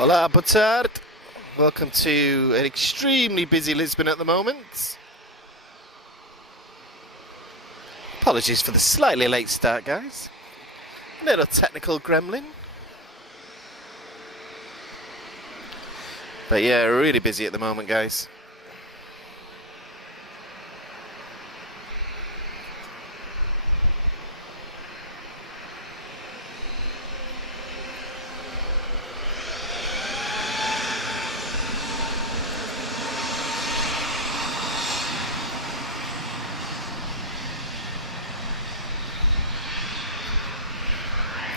Hola, boa tarde. Welcome to an extremely busy Lisbon at the moment. Apologies for the slightly late start, guys. A little technical gremlin. But yeah, really busy at the moment, guys.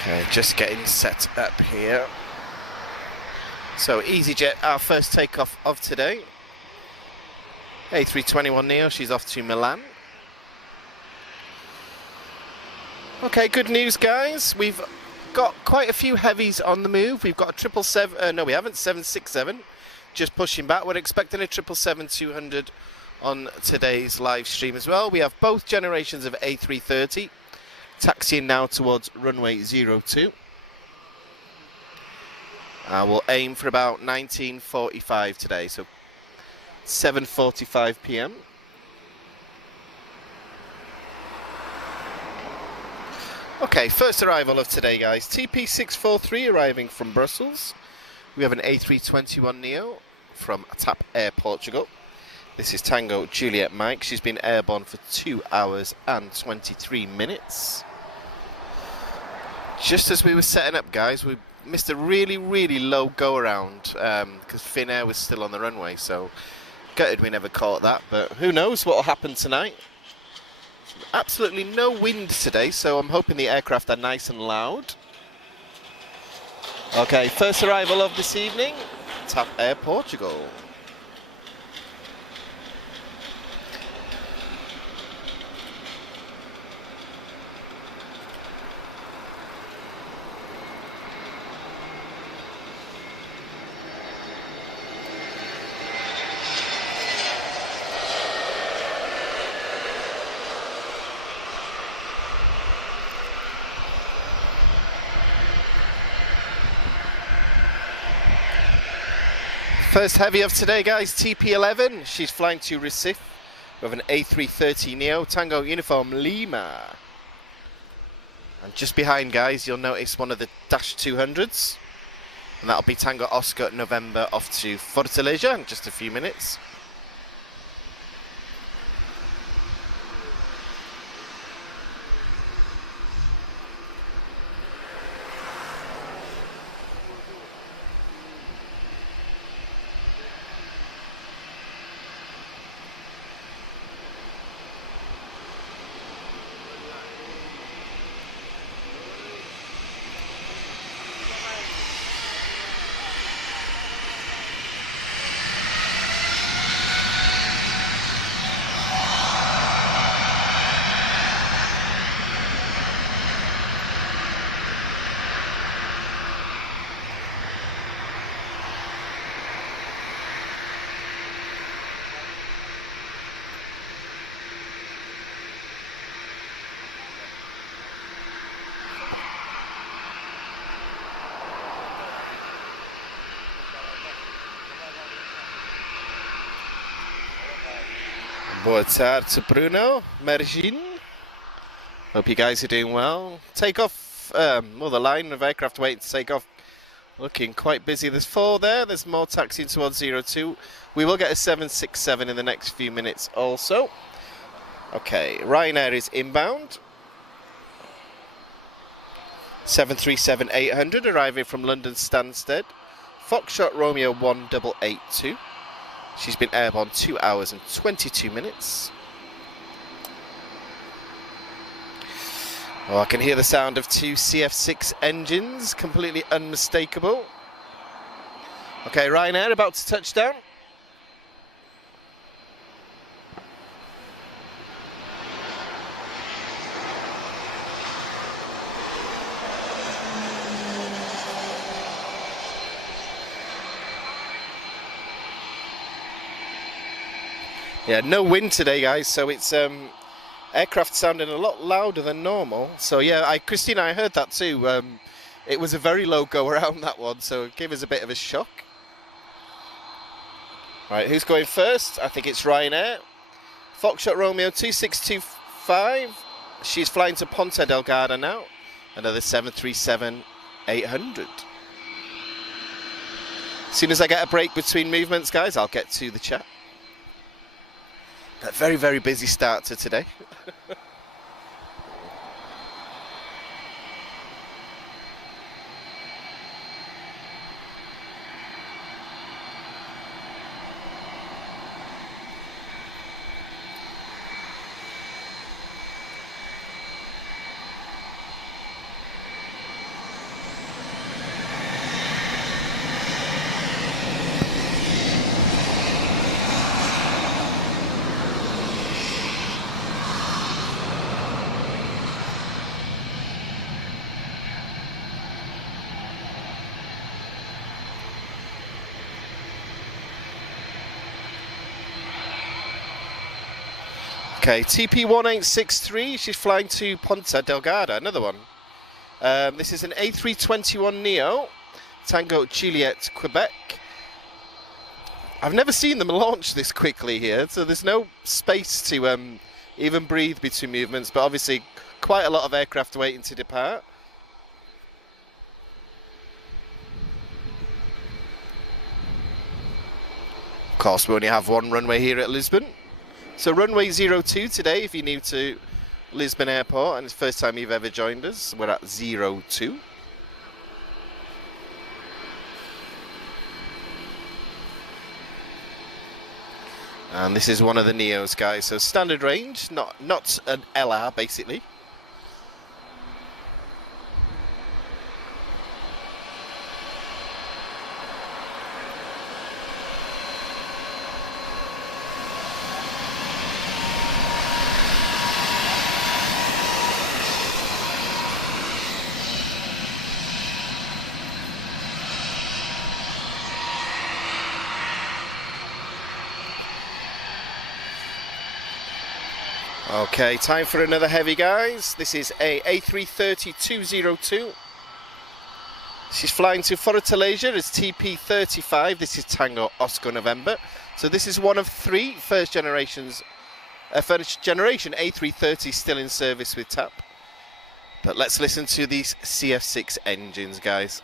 Okay, just getting set up here. So EasyJet, our first takeoff of today. A321neo, she's off to Milan. Okay, good news, guys. We've got quite a few heavies on the move. We've got a 777, no we haven't, 767. Just pushing back. We're expecting a 777-200 on today's live stream as well. We have both generations of A330. Taxiing now towards runway 02. We'll aim for about 19:45 today, so 7:45 p.m. Okay, first arrival of today, guys. TP643 arriving from Brussels. We have an A321neo from TAP Air Portugal. This is Tango Juliet Mike. She's been airborne for 2 hours and 23 minutes. Just as we were setting up, guys, we missed a really low go around because Finnair was still on the runway, so gutted we never caught that, but who knows what will happen tonight. Absolutely no wind today, so I'm hoping the aircraft are nice and loud. Okay, first arrival of this evening, TAP Air Portugal. First heavy of today, guys, TP11. She's flying to Recife with an A330neo, Tango Uniform Lima. And just behind, guys, you'll notice one of the Dash 200s. And that'll be Tango Oscar November off to Fortaleza in just a few minutes. Boa tarde, Bruno, Mergin. Hope you guys are doing well. Takeoff, well, the line of aircraft waiting to take off, looking quite busy. There's 4 there, there's more taxiing towards 02. We will get a 767 in the next few minutes also. Okay, Ryanair is inbound. 737-800 arriving from London Stansted. Foxtrot Romeo 1882. She's been airborne 2 hours and 22 minutes. Oh, I can hear the sound of 2 CF6 engines, completely unmistakable. Okay, Ryanair about to touch down. Yeah, no wind today, guys, so it's aircraft sounding a lot louder than normal. So yeah, Christina, I heard that too. It was a very low go around, that one, so it gave us a bit of a shock. Right, who's going first? I think it's Ryanair. Foxtrot Romeo 2625. She's flying to Ponta Delgado now. Another 737-800. As soon as I get a break between movements, guys, I'll get to the chat. But very, very busy start to today. Okay, TP1863, she's flying to Ponta Delgado, another one. This is an A321neo, Tango Juliet, Quebec. I've never seen them launch this quickly here, so there's no space to even breathe between movements, but obviously quite a lot of aircraft waiting to depart. Of course, we only have one runway here at Lisbon. So runway 02 today, if you're new to Lisbon Airport and it's the first time you've ever joined us, we're at 02. And this is one of the Neos, guys, so standard range, not an LR basically. Okay, time for another heavy, guys. This is a A330-202. She's flying to Fortaleza as TP35. This is Tango Oscar November. So this is one of three first generation A330 still in service with TAP. But let's listen to these CF6 engines, guys.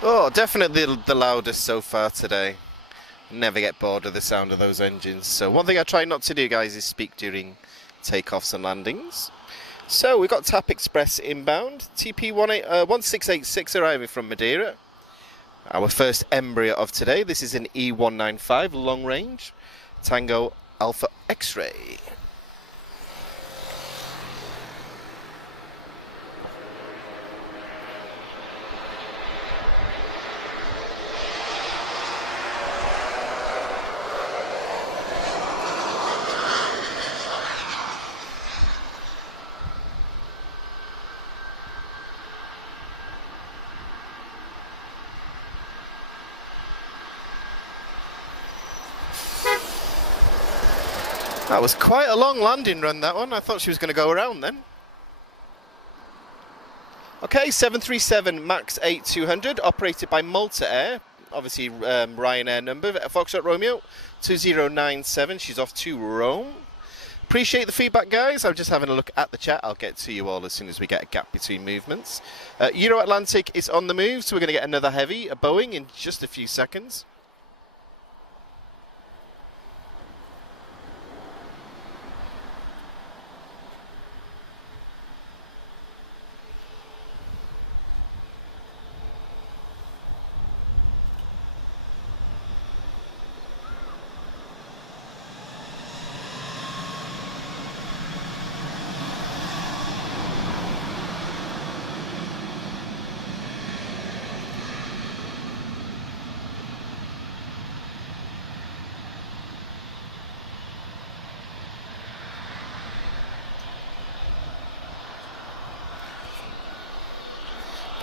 Oh, definitely the loudest so far today. Never get bored of the sound of those engines. So one thing I try not to do, guys, is speak during takeoffs and landings. So we've got TAP Express inbound, TP1686 arriving from Madeira. Our first embryo of today. This is an E195 long range, Tango Alpha X-ray. That was quite a long landing run, that one. I thought she was going to go around then. Okay, 737 MAX 8200, operated by Malta Air. Obviously, Ryanair number. Foxtrot Romeo 2097. She's off to Rome. Appreciate the feedback, guys. I'm just having a look at the chat. I'll get to you all as soon as we get a gap between movements. Euro Atlantic is on the move, so we're going to get another heavy, a Boeing, in just a few seconds.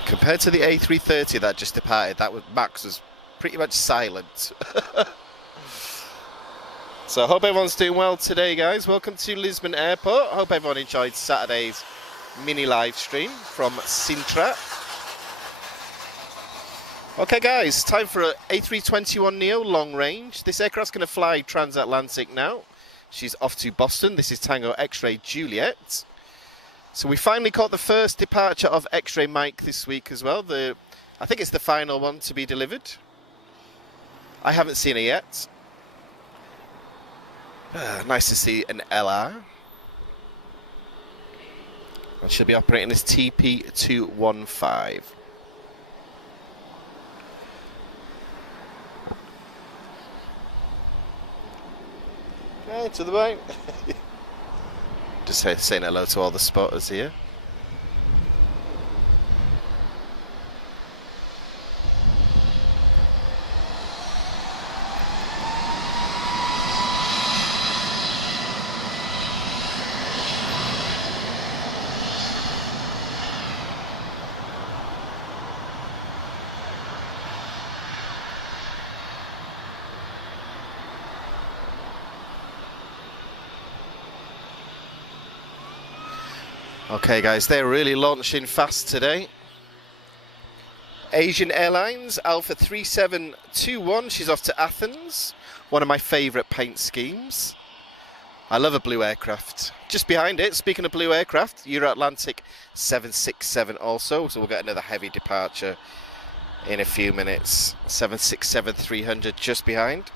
Compared to the A330 that just departed, Max was pretty much silent. So I hope everyone's doing well today, guys. Welcome to Lisbon Airport. I hope everyone enjoyed Saturday's mini live stream from Sintra. Okay, guys, time for an A321neo long range. This aircraft's going to fly transatlantic now. She's off to Boston. This is Tango X-ray Juliet. So we finally caught the first departure of X-ray Mike this week as well. I think it's the final one to be delivered. I haven't seen it yet. Nice to see an LR. And she'll be operating as TP215. Okay, to the right. Just saying hello to all the spotters here. Okay, guys, they're really launching fast today. Asian Airlines, Alpha 3721, she's off to Athens. One of my favourite paint schemes. I love a blue aircraft. Just behind it, speaking of blue aircraft, Euro Atlantic 767 also, so we'll get another heavy departure in a few minutes. 767-300 just behind.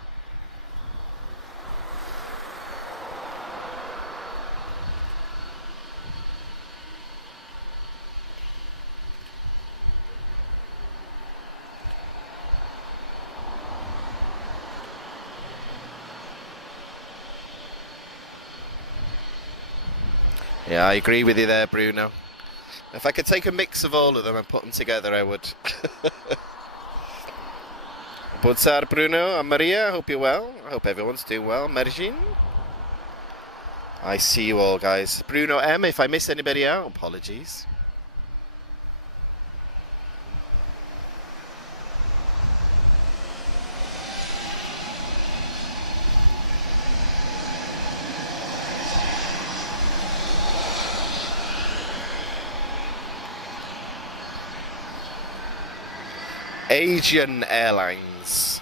Yeah, I agree with you there, Bruno. If I could take a mix of all of them and put them together, I would. Bonsoir, Bruno and Maria. I hope you're well. I hope everyone's doing well. Mergin. I see you all, guys. Bruno M, if I miss anybody out, apologies. Asian Airlines.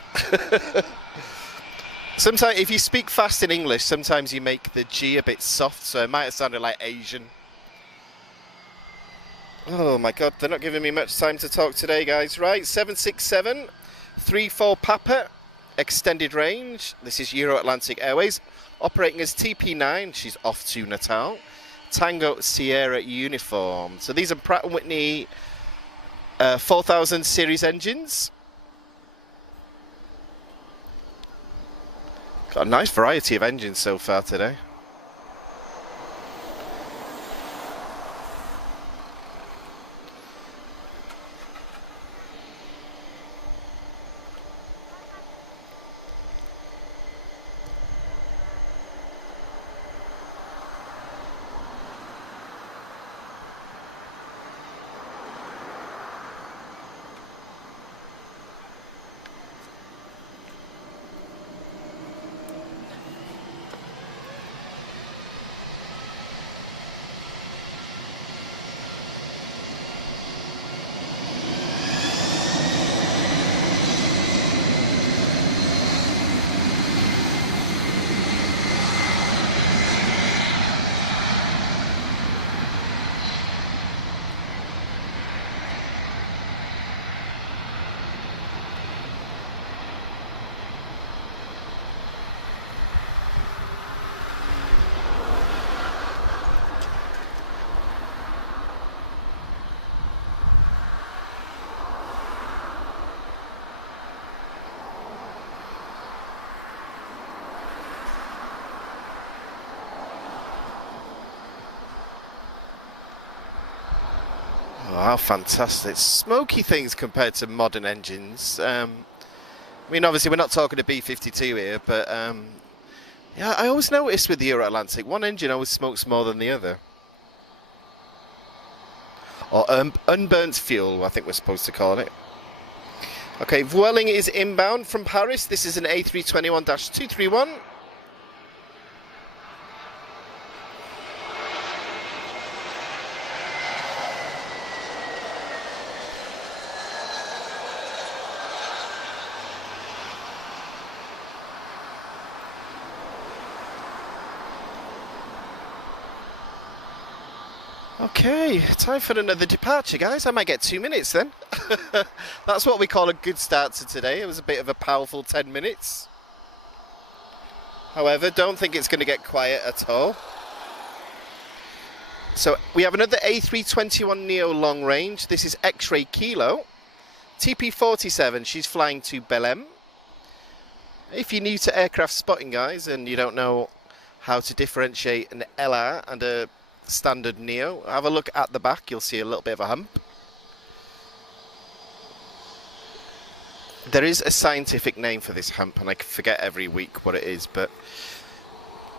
Sometimes, if you speak fast in English, sometimes you make the G a bit soft, so it might have sounded like Asian. Oh my god, they're not giving me much time to talk today, guys. Right, 767-34 Papa, extended range. This is Euro Atlantic Airways, operating as TP9. She's off to Natal. Tango Sierra uniform. So these are Pratt & Whitney 4000 series engines. Got a nice variety of engines so far today. Wow, fantastic. Smoky things compared to modern engines. I mean, obviously we're not talking a B-52 here, but yeah, I always notice with the Euro-Atlantic, one engine always smokes more than the other. Or unburnt fuel, I think we're supposed to call it. Okay, Vueling is inbound from Paris. This is an A321-231. Okay, time for another departure, guys. I might get 2 minutes then. That's what we call a good start to today. It was a bit of a powerful 10 minutes. However, don't think it's going to get quiet at all. So we have another A321neo long range. This is X-Ray Kilo. TP47, she's flying to Belém. If you're new to aircraft spotting, guys, and you don't know how to differentiate an LR and a standard neo, have a look at the back. You'll see a little bit of a hump. There is a scientific name for this hump, and I forget every week what it is, but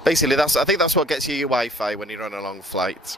basically I think that's what gets you your Wi-Fi when you're on a long flight.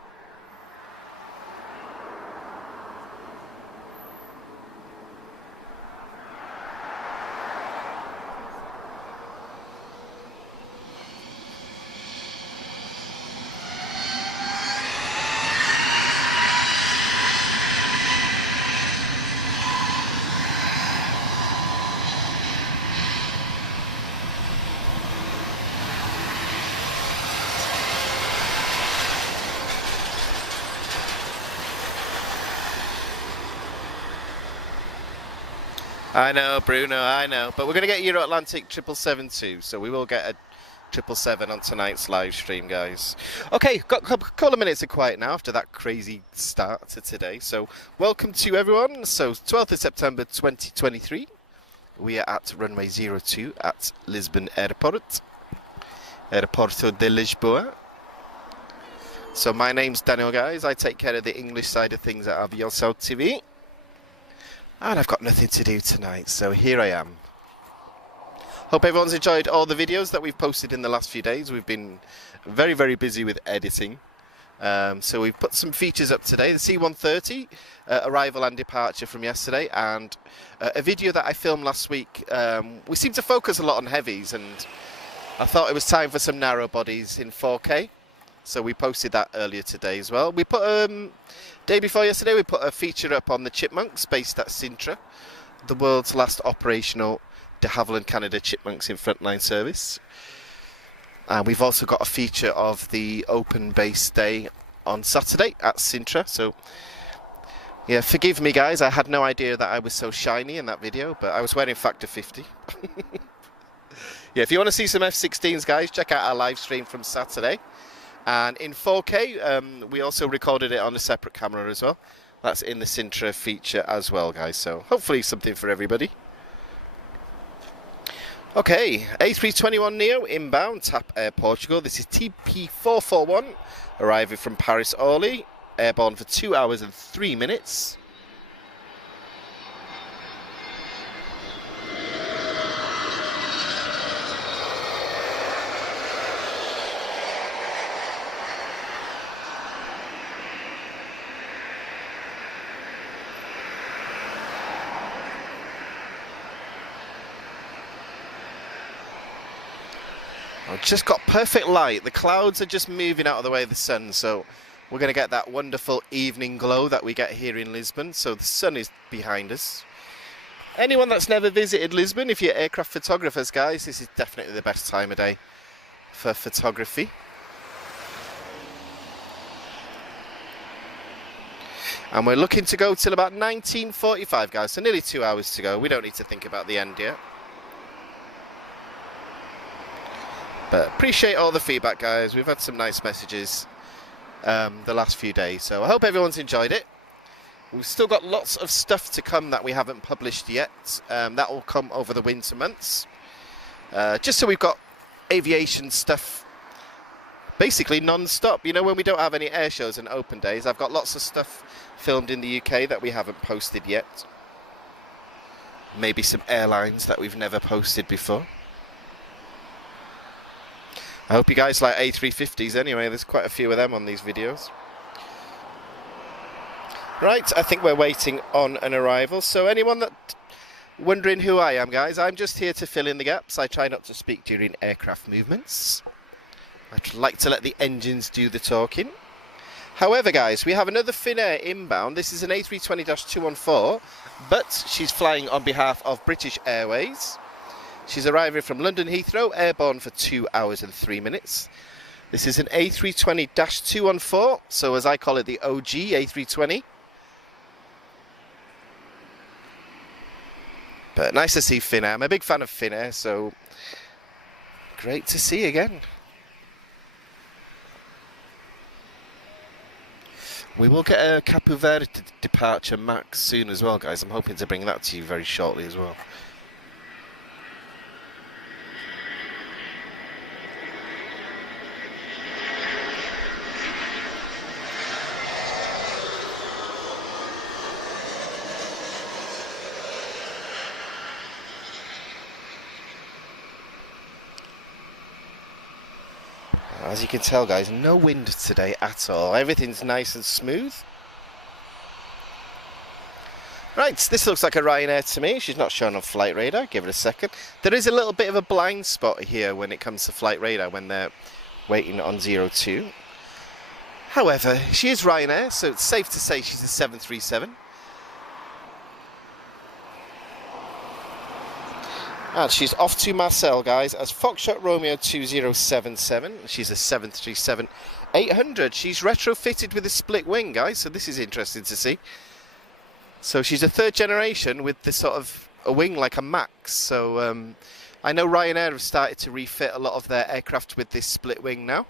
I know, Bruno, I know. But we're going to get Euro Atlantic 777 too, so we will get a 777 on tonight's live stream, guys. Okay, got a couple of minutes of quiet now after that crazy start to today. So welcome to everyone. So 12th of September 2023. We are at runway 02 at Lisbon Aeroporto. Aeroporto de Lisboa. So my name's DanieI, guys. I take care of the English side of things at Aviation TV. And I've got nothing to do tonight, so here I am. Hope everyone's enjoyed all the videos that we've posted in the last few days. We've been very, very busy with editing. So we've put some features up today. The C-130, arrival and departure from yesterday, and a video that I filmed last week. We seem to focus a lot on heavies, and I thought it was time for some narrow bodies in 4K. So we posted that earlier today as well. We put day before yesterday, we put a feature up on the Chipmunks based at Sintra, the world's last operational de Havilland Canada Chipmunks in frontline service. And we've also got a feature of the open base day on Saturday at Sintra. So yeah, forgive me, guys. I had no idea that I was so shiny in that video, but I was wearing factor 50. Yeah, if you want to see some F-16s, guys, check out our live stream from Saturday. And in 4K, we also recorded it on a separate camera as well. That's in the Sintra feature as well, guys. So hopefully something for everybody. Okay, A321neo inbound, TAP Air Portugal. This is TP441, arriving from Paris Orly, airborne for 2 hours and 3 minutes. I've just got perfect light. The clouds are just moving out of the way of the sun, so we're going to get that wonderful evening glow that we get here in Lisbon. So the sun is behind us. Anyone that's never visited Lisbon, if you're aircraft photographers, guys, this is definitely the best time of day for photography. And we're looking to go till about 19:45, guys, so nearly 2 hours to go. We don't need to think about the end yet. But appreciate all the feedback, guys. We've had some nice messages the last few days, so I hope everyone's enjoyed it. We've still got lots of stuff to come that we haven't published yet. That will come over the winter months. Just so we've got aviation stuff basically non-stop. You know, when we don't have any air shows and open days, I've got lots of stuff filmed in the UK that we haven't posted yet. Maybe some airlines that we've never posted before. I hope you guys like A350s anyway, there's quite a few of them on these videos. Right, I think we're waiting on an arrival, so anyone that wondering who I am, guys, I'm just here to fill in the gaps. I try not to speak during aircraft movements. I'd like to let the engines do the talking. However, guys, we have another Finnair inbound. This is an A320-214, but she's flying on behalf of British Airways. She's arriving from London Heathrow, airborne for 2 hours and 3 minutes. This is an A320-214, so as I call it, the OG A320. But nice to see Finnair. I'm a big fan of Finnair, so great to see again. We will get a Cape Verde departure max soon as well, guys. I'm hoping to bring that to you very shortly as well. As you can tell, guys, no wind today at all. Everything's nice and smooth. Right, this looks like a Ryanair to me. She's not shown on flight radar. Give it a second. There is a little bit of a blind spot here when it comes to flight radar when they're waiting on 02. However, she is Ryanair, so it's safe to say she's a 737. And she's off to Marseille, guys, as Foxtrot Romeo 2077. She's a 737-800. She's retrofitted with a split wing, guys, so this is interesting to see. So she's a third generation with this sort of a wing like a Max. So I know Ryanair have started to refit a lot of their aircraft with this split wing now.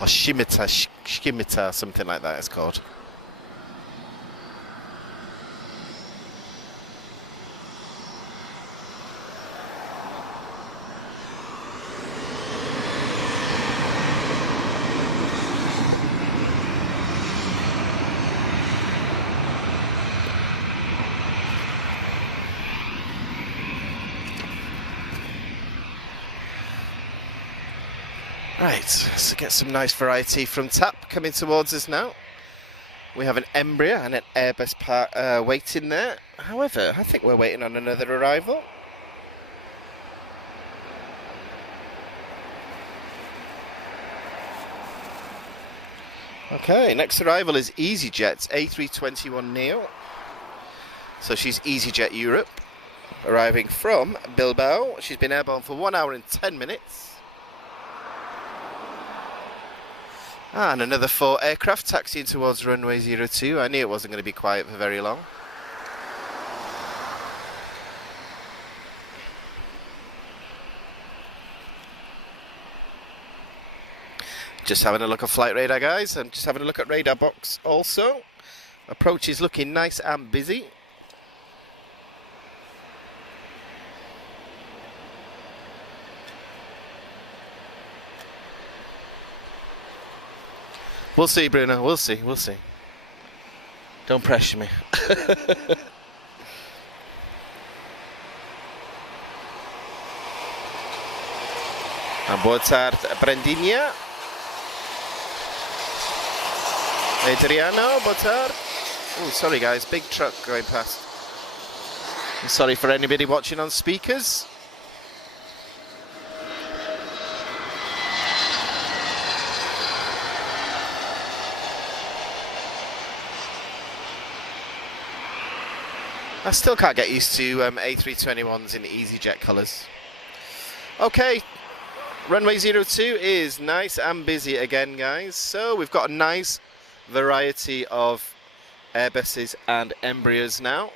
Or Shimita, something like that it's called. Right, so get some nice variety from TAP coming towards us now. We have an Embraer and an Airbus waiting there. However, I think we're waiting on another arrival. Okay, next arrival is EasyJet's A321neo. So she's EasyJet Europe, arriving from Bilbao. She's been airborne for 1 hour and 10 minutes. And another 4 aircraft taxiing towards runway 02. I knew it wasn't going to be quiet for very long. Just having a look at flight radar, guys. I'm just having a look at radar box also. Approach is looking nice and busy. We'll see, Bruno. We'll see. We'll see. Don't pressure me. Boa tarde, Brandinha. Adriano, boa tarde. Oh, sorry guys, big truck going past. I'm sorry for anybody watching on speakers. I still can't get used to A321s in EasyJet colours. Okay, runway 02 is nice and busy again, guys. So we've got a nice variety of Airbuses and Embraers now.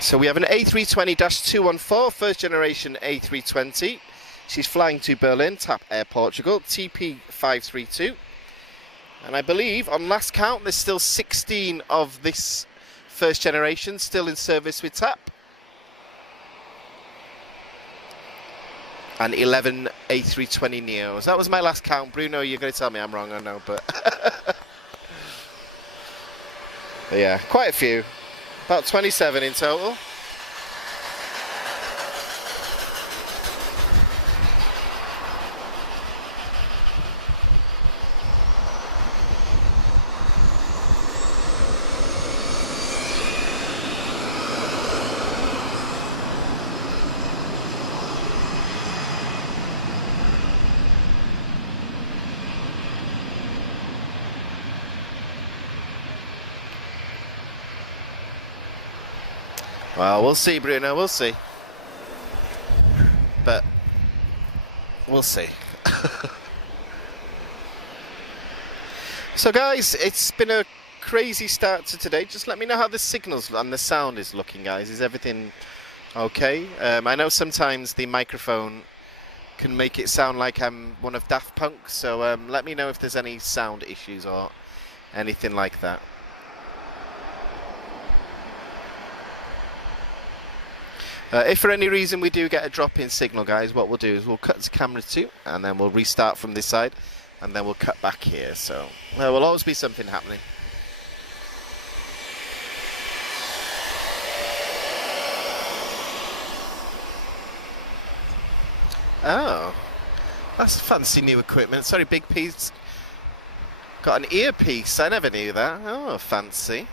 So we have an A320-214, first generation A320. She's flying to Berlin, TAP Air Portugal, TP532. And I believe, on last count, there's still 16 of this first generation still in service with TAP. And 11 A320 Neos. That was my last count. Bruno, you're going to tell me I'm wrong, I know, but... but yeah, quite a few. About 27 in total. Well, we'll see, Bruno, we'll see. But, we'll see. So guys, it's been a crazy start to today. Just let me know how the signals and the sound is looking, guys. Is everything okay? I know sometimes the microphone can make it sound like I'm one of Daft Punk, so let me know if there's any sound issues or anything like that. If for any reason we do get a drop in signal, guys, what we'll do is we'll cut to camera 2 and then we'll restart from this side and then we'll cut back here. So there will always be something happening. Oh, that's fancy new equipment. Sorry, Big P's got an earpiece. I never knew that. Oh, fancy.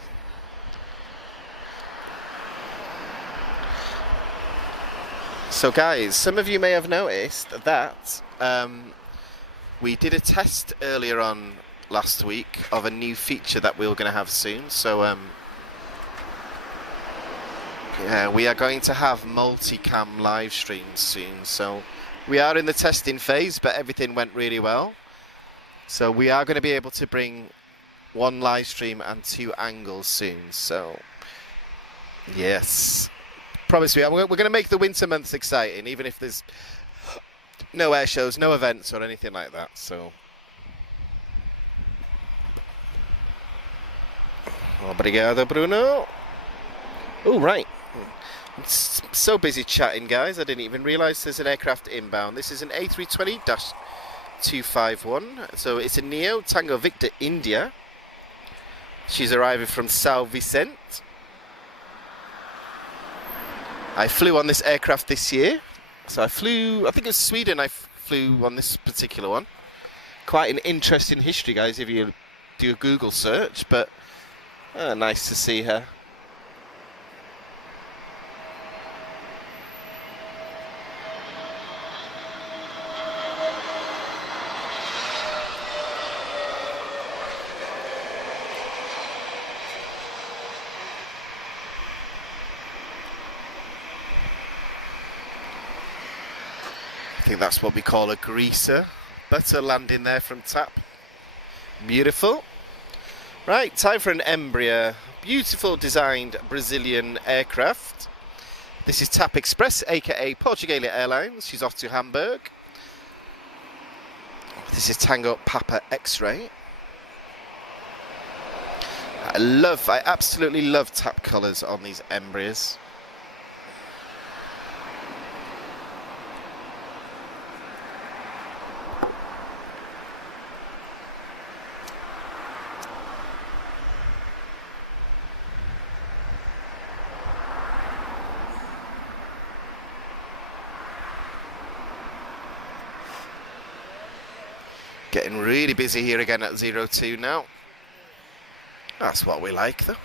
So guys, some of you may have noticed that we did a test earlier on last week of a new feature that we were going to have soon. So yeah, we are going to have multicam live streams soon. So we are in the testing phase, but everything went really well. So we are going to be able to bring one live stream and 2 angles soon. So yes. Promise me, we're going to make the winter months exciting, even if there's no air shows, no events or anything like that. So, obrigado, Bruno. Oh, right. I'm so busy chatting, guys. I didn't even realise there's an aircraft inbound. This is an A320-251. So it's a Neo Tango Victor India. She's arriving from São Vicente. I flew on this aircraft this year, so I think it was Sweden I flew on this particular one. Quite an interesting history, guys, if you do a Google search, but nice to see her. I think that's what we call a greaser. Butter landing there from TAP. Beautiful. Right, time for an Embraer. Beautiful designed Brazilian aircraft. This is TAP Express, aka Portuguesa Airlines. She's off to Hamburg. This is Tango Papa X-Ray. I absolutely love tap colours on these Embraers. Getting really busy here again at 02 now. That's what we like, though.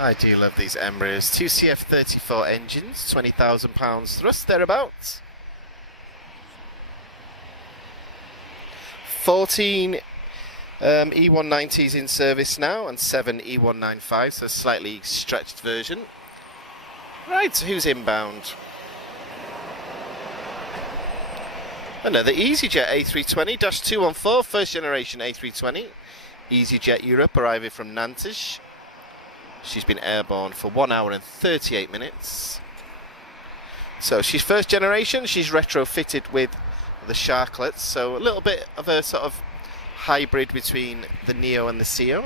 I do love these Embraers. 2 CF34 engines, £20,000 thrust thereabouts. 14 E190s in service now and 7 E195s, so a slightly stretched version. Right, so who's inbound? Another EasyJet A320-214, first generation A320. EasyJet Europe arriving from Nantes. She's been airborne for 1 hour and 38 minutes. So she's first generation, she's retrofitted with the Sharklets, so a little bit of a sort of hybrid between the Neo and the CEO.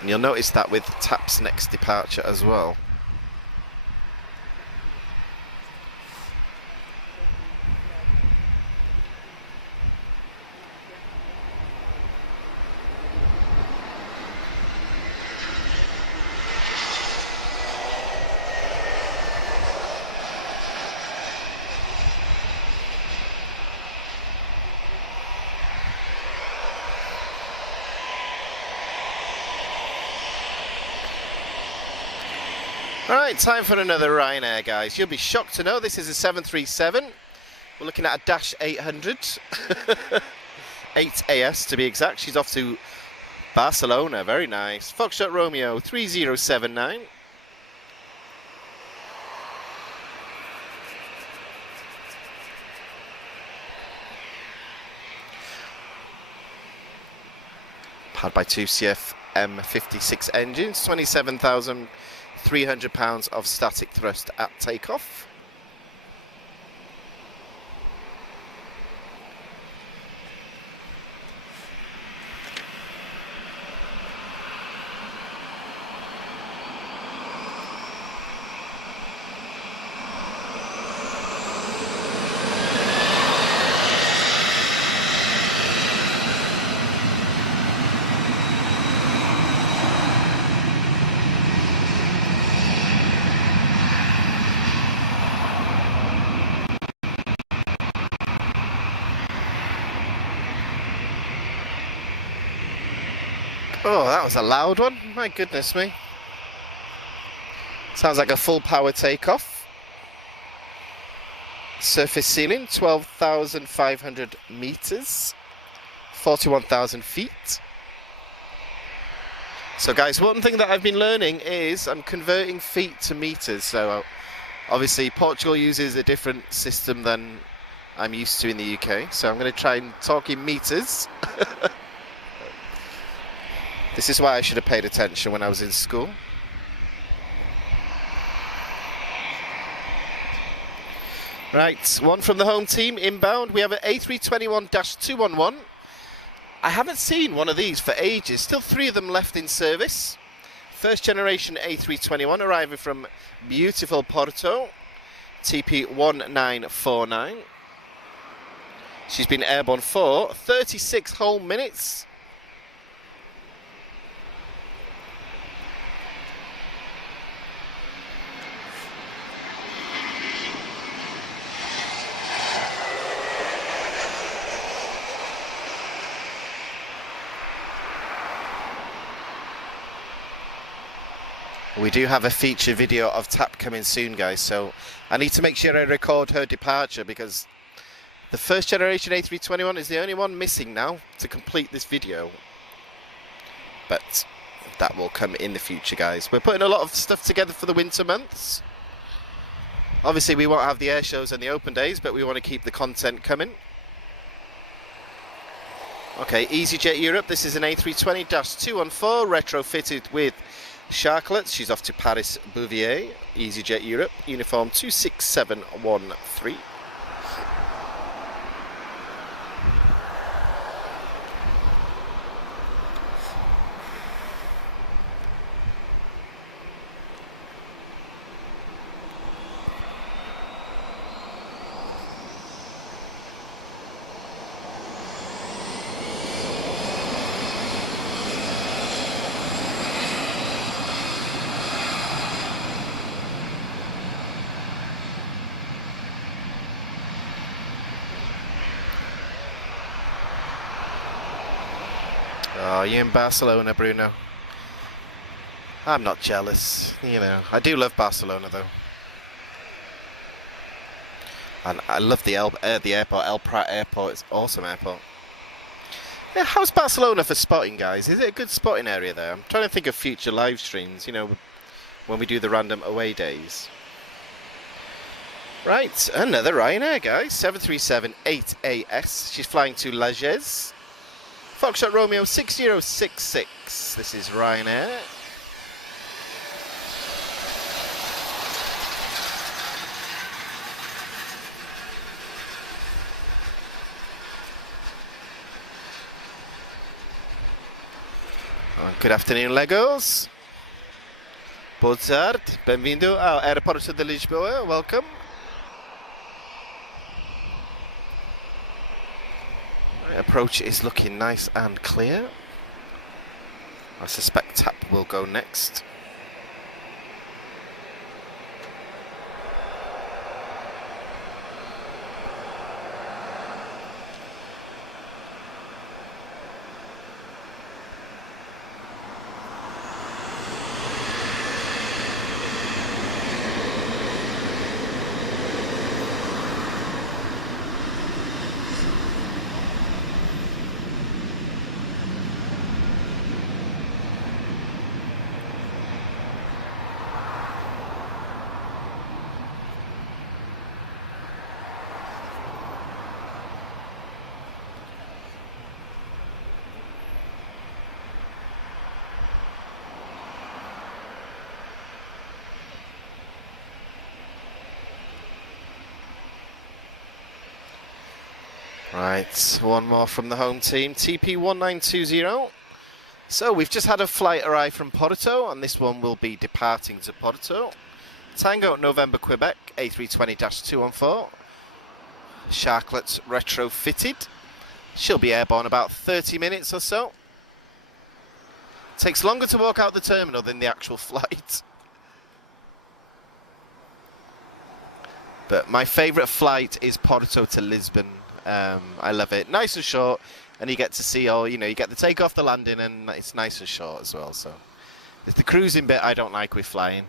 And you'll notice that with TAP's next departure as well. Alright, time for another Ryanair, guys. You'll be shocked to know this is a 737. We're looking at a Dash 800. 8AS to be exact. She's off to Barcelona. Very nice. Foxtrot Romeo 3079. Powered by 2 CF M56 engines, 27,300 pounds of static thrust at takeoff. Oh, that was a loud one. My goodness me. Sounds like a full power takeoff. Surface ceiling, 12,500 meters, 41,000 feet. So guys, one thing that I've been learning is I'm converting feet to meters. So obviously Portugal uses a different system than I'm used to in the UK. So I'm going to try and talk in meters. This is why I should have paid attention when I was in school. Right, one from the home team inbound. We have an A321-211. I haven't seen one of these for ages. Still 3 of them left in service. First generation A321 arriving from beautiful Porto. TP1949. She's been airborne for 36 whole minutes. We do have a feature video of TAP coming soon, guys, so I need to make sure I record her departure because the first generation A321 is the only one missing now to complete this video. But that will come in the future, guys. We're putting a lot of stuff together for the winter months. Obviously, we won't have the air shows and the open days, but we want to keep the content coming. Okay, EasyJet Europe. This is an A320-214 retrofitted with Sharklets. She's off to Paris Bouvier. EasyJet Europe, uniform 26713. Oh, you're in Barcelona, Bruno. I'm not jealous, you know. I do love Barcelona, though. And I love the airport, El Prat Airport. It's an awesome airport. Yeah, how's Barcelona for spotting, guys? Is it a good spotting area there? I'm trying to think of future live streams, you know, when we do the random away days. Right, another Ryanair, guys. 737-8AS. She's flying to Lajes. Foxtrot Romeo 6066. This is Ryanair. Good afternoon, Legos. Boa tarde. Bem-vindo ao Aeroporto de Lisboa. Welcome. Approach is looking nice and clear. I suspect TAP will go next. Right, one more from the home team, TP1920. So we've just had a flight arrive from Porto, and this one will be departing to Porto. Tango November Quebec, A320-214. Sharklets retrofitted. She'll be airborne about 30 minutes or so. Takes longer to walk out the terminal than the actual flight. But my favourite flight is Porto to Lisbon. I love it. Nice and short, and you get to see all, you know, you get the takeoff, the landing, and it's nice and short as well. So it's the cruising bit I don't like with flying.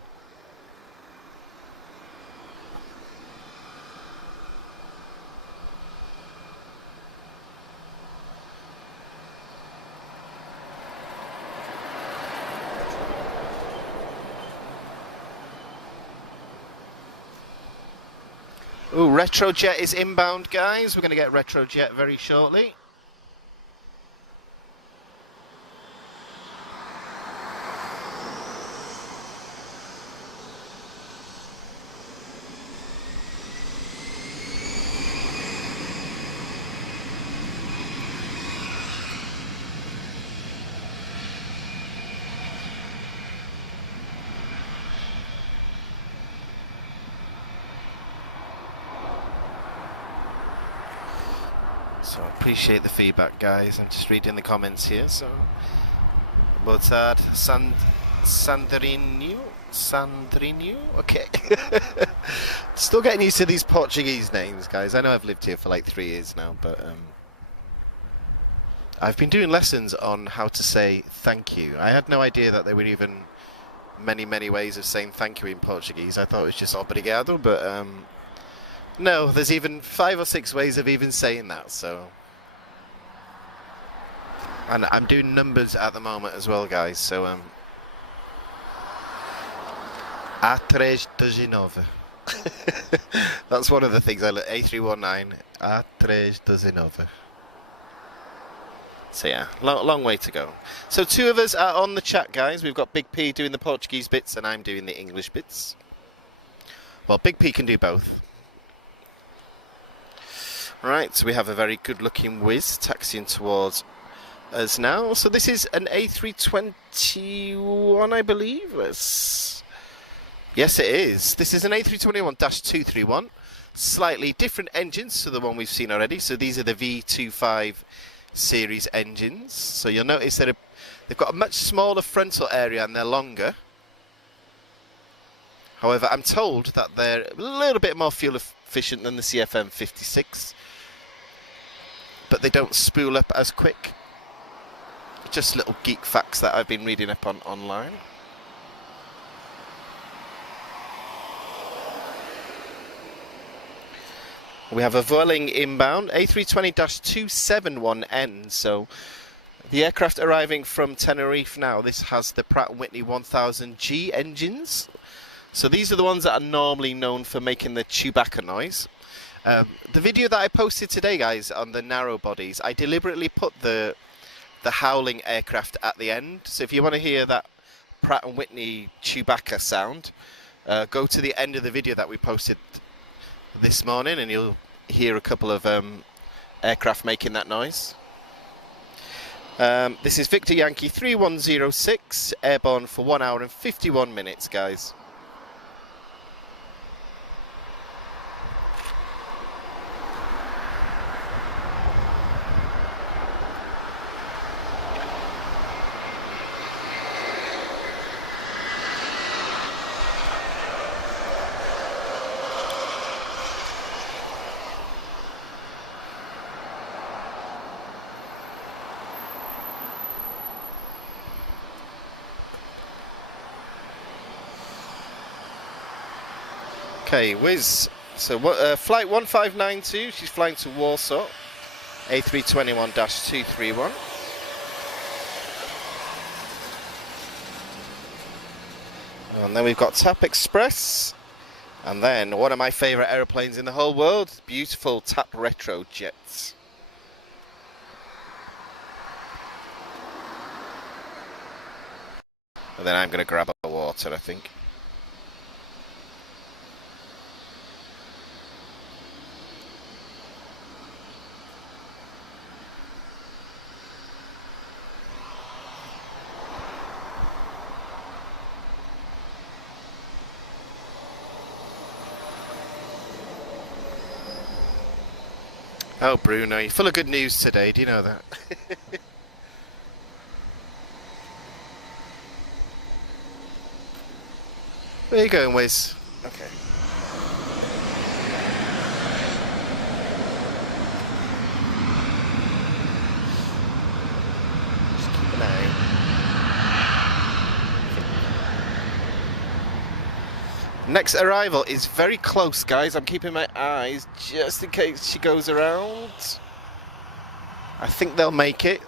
Ooh, Retrojet is inbound, guys. We're going to get Retrojet very shortly. So I appreciate the feedback, guys. I'm just reading the comments here. So, boa tarde, Sandrinho, okay. Still getting used to these Portuguese names, guys. I know I've lived here for like 3 years now, but I've been doing lessons on how to say thank you. I had no idea that they were even many ways of saying thank you in Portuguese. I thought it was just obrigado, but no, there's even 5 or 6 ways of even saying that. So, and I'm doing numbers at the moment as well, guys. So A319. That's one of the things I look. A319, A319. So yeah, long way to go. So 2 of us are on the chat, guys. We've got Big P doing the Portuguese bits and I'm doing the English bits. Well, Big P can do both. Right, so we have a very good looking whiz taxiing towards us now. So this is an A321, I believe. Yes, it is. This is an A321-231. Slightly different engines to the one we've seen already. So these are the V25 series engines. So you'll notice that they've got a much smaller frontal area and they're longer. However, I'm told that they're a little bit more fuel efficient than the CFM 56, but they don't spool up as quick. Just little geek facts that I've been reading up on online. We have a Vueling inbound, A320-271N, so the aircraft arriving from Tenerife now. This has the Pratt & Whitney 1000G engines. So these are the ones that are normally known for making the Chewbacca noise. The video that I posted today, guys, on the narrow bodies, I deliberately put the howling aircraft at the end. So if you want to hear that Pratt & Whitney Chewbacca sound, go to the end of the video that we posted this morning and you'll hear a couple of aircraft making that noise. This is Victor Yankee 3106, airborne for 1 hour and 51 minutes, guys. Okay, Wiz. So flight 1592, she's flying to Warsaw, A321-231. And then we've got TAP Express, and then one of my favourite aeroplanes in the whole world, beautiful TAP Retro jets. And then I'm going to grab a water, I think. Oh, Bruno, you're full of good news today, do you know that? Where are you going, Wiz? Okay. Just keep an eye. Next arrival is very close, guys. I'm keeping my eyes just in case she goes around. I think they'll make it.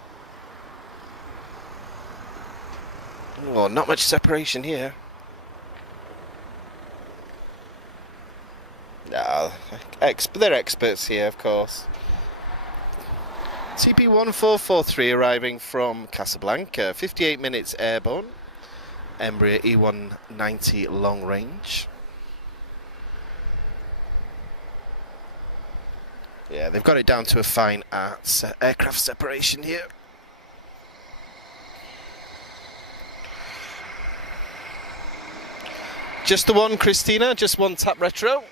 Oh, not much separation here. No, they're experts here, of course. TP1443 arriving from Casablanca, 58 minutes airborne. Embraer E190 long range. Yeah, they've got it down to a fine art aircraft separation here. Just the one, Christina, just one TAP Retro.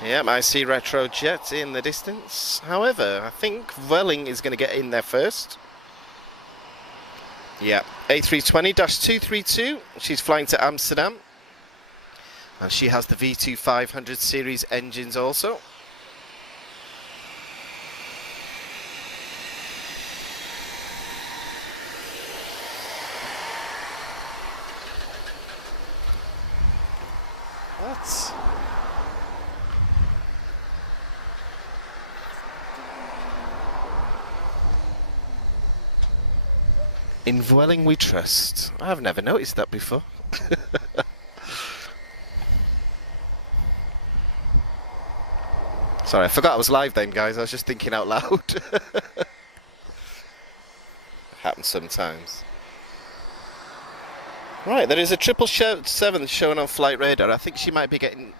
Yep, I see Retrojet in the distance. However, I think Vueling is going to get in there first. Yeah, A320-232. She's flying to Amsterdam. And she has the V2500 series engines also. What? In Vueling we trust. I've never noticed that before. Sorry, I forgot I was live then, guys. I was just thinking out loud. Happens sometimes. Right, there is a 777 showing on flight radar. I think she might be getting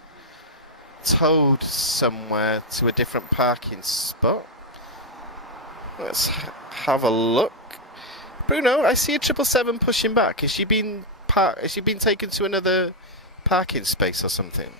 towed somewhere to a different parking spot. Let's have a look. Bruno, I see a 777 pushing back. Has she been taken to another parking space or something?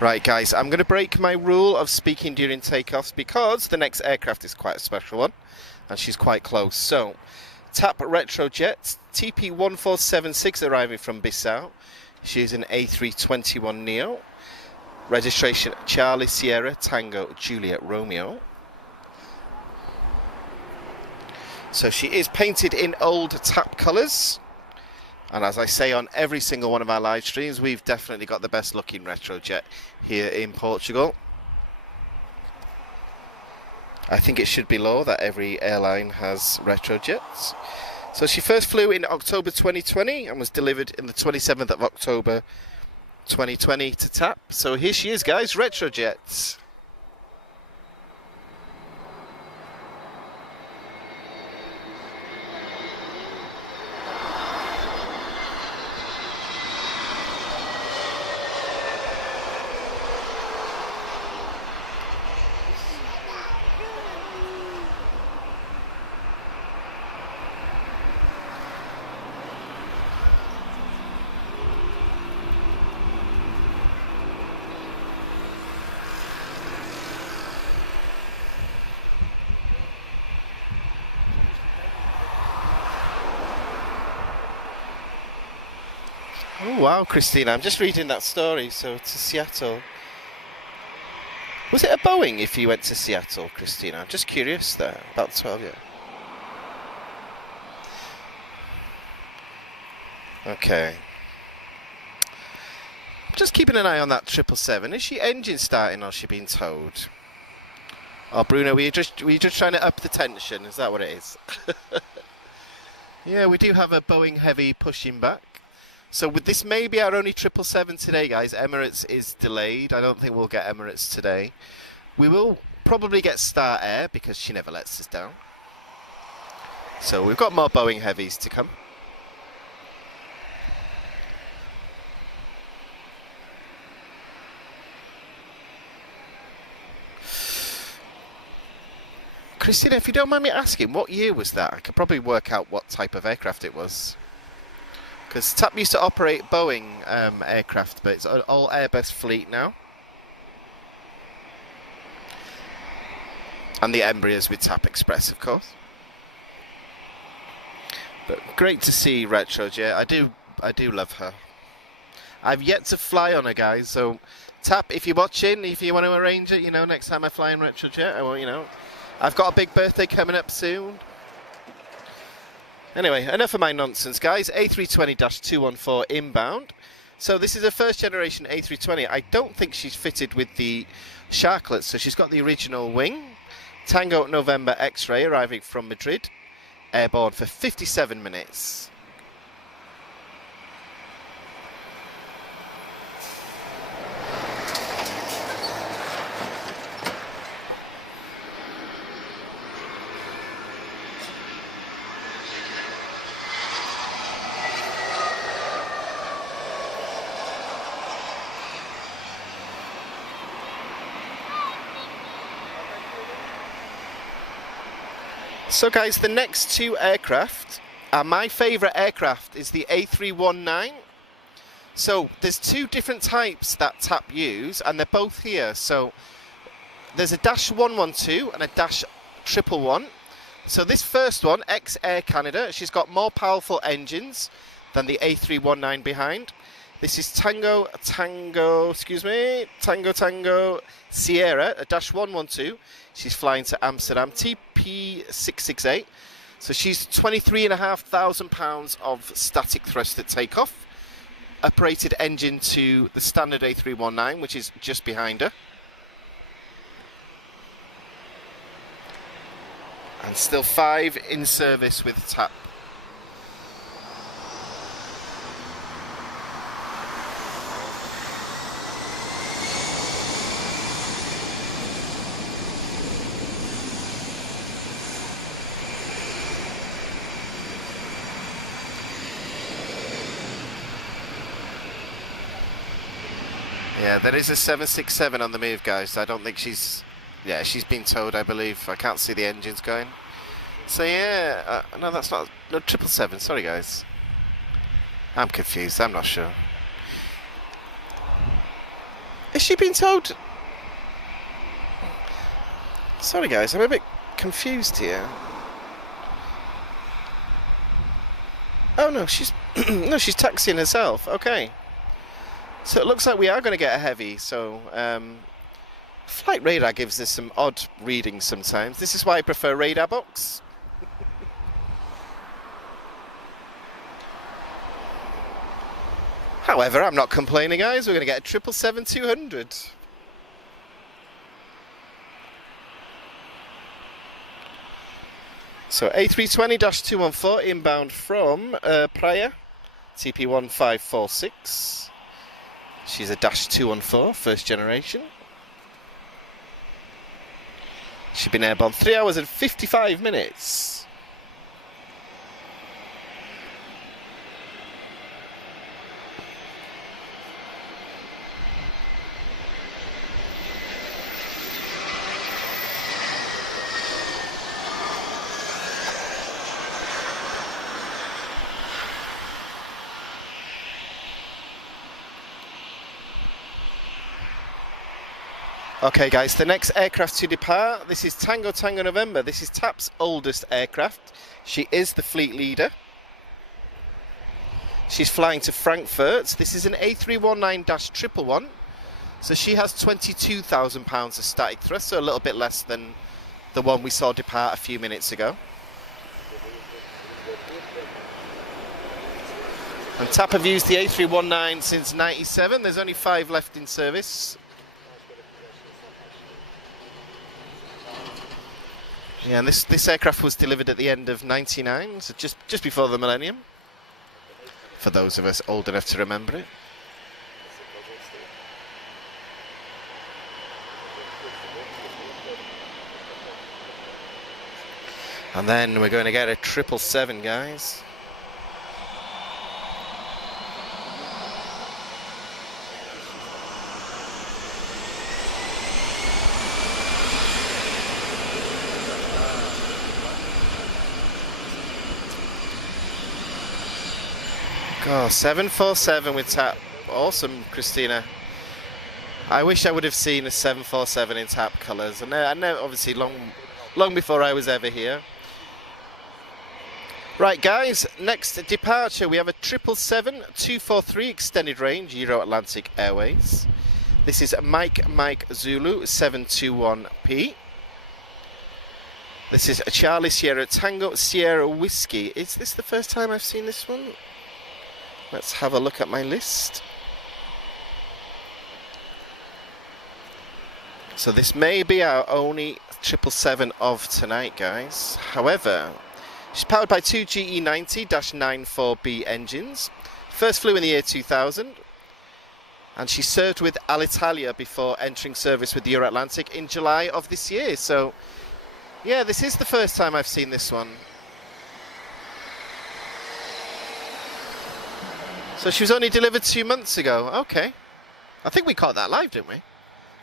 Right, guys, I'm going to break my rule of speaking during takeoffs because the next aircraft is quite a special one and she's quite close. So, TAP Retrojet TP1476 arriving from Bissau. She's an A321neo. Registration Charlie Sierra Tango Juliet Romeo. So she is painted in old TAP colours. And as I say on every single one of our live streams, we've definitely got the best looking Retrojet here in Portugal. I think it should be law that every airline has Retrojets. So she first flew in October 2020 and was delivered in the 27th of October 2020 to TAP. So here she is, guys, Retrojet. Oh wow, Christina, I'm just reading that story. So to Seattle. Was it a Boeing if you went to Seattle, Christina? I'm just curious there, about 12 years. Okay. Just keeping an eye on that 777. Is she engine starting or is she being towed? Oh, Bruno, were you just trying to up the tension? Is that what it is? Yeah, we do have a Boeing heavy pushing back. So with this may be our only 777 today, guys. Emirates is delayed. I don't think we'll get Emirates today. We will probably get Star Air because she never lets us down. So we've got more Boeing heavies to come. Christina, if you don't mind me asking, what year was that? I could probably work out what type of aircraft it was. Because TAP used to operate Boeing aircraft, but it's an all Airbus fleet now. And the Embraers with TAP Express, of course. But great to see Retrojet. I do love her. I've yet to fly on her, guys. So TAP, if you're watching, if you want to arrange it, you know, next time I fly in Retrojet, I will, you know. I've got a big birthday coming up soon. Anyway, enough of my nonsense, guys. A320-214 inbound. So this is a first generation A320. I don't think she's fitted with the Sharklets, so she's got the original wing. Tango November X-ray arriving from Madrid. Airborne for 57 minutes. So guys, the next two aircraft are my favourite aircraft is the A319. So there's two different types that TAP use and they're both here. So there's a Dash 112 and a Dash 111. So this first one, ex-Air Canada, she's got more powerful engines than the A319 behind. This is Tango Sierra, a Dash 112. She's flying to Amsterdam, TP668. So she's 23,500 pounds of static thrust at takeoff. Uprated engine to the standard A319, which is just behind her. And still 5 in service with TAP. Yeah, there is a 767 on the move, guys. I don't think she's... Yeah, she's been towed, I believe. I can't see the engines going. So yeah, no, that's not... No, 777, sorry guys. I'm confused, I'm not sure. Is she being towed? Sorry guys, I'm a bit confused here. Oh no, she's... no, she's taxiing herself, okay. So it looks like we are going to get a heavy, so... Flight radar gives us some odd readings sometimes. This is why I prefer radar box. However, I'm not complaining, guys. We're going to get a 777-200. So A320-214 inbound from Praia, TP1546. She's a Dash 214, first generation. She's been airborne 3 hours and 55 minutes. Okay guys, the next aircraft to depart, this is Tango Tango November. This is TAP's oldest aircraft. She is the fleet leader. She's flying to Frankfurt. This is an A319-111. So she has 22,000 pounds of static thrust, so a little bit less than the one we saw depart a few minutes ago. And TAP have used the A319 since '97. There's only 5 left in service. Yeah, and this aircraft was delivered at the end of '99, so just before the millennium. For those of us old enough to remember it. And then we're going to get a 777, guys. Oh, 747 with TAP. Awesome, Christina. I wish I would have seen a 747 in TAP colours. And I know, obviously, long before I was ever here. Right, guys, next departure, we have a 777-243 extended range, Euro-Atlantic Airways. This is Mike Zulu 721P. This is a Charlie Sierra Tango Sierra Whiskey. Is this the first time I've seen this one? Let's have a look at my list. So this may be our only 777 of tonight, guys. However, she's powered by 2 GE90-94B engines. First flew in the year 2000. And she served with Alitalia before entering service with the Euro-Atlantic in July of this year. So, yeah, this is the first time I've seen this one. So she was only delivered 2 months ago. Okay. I think we caught that live, didn't we?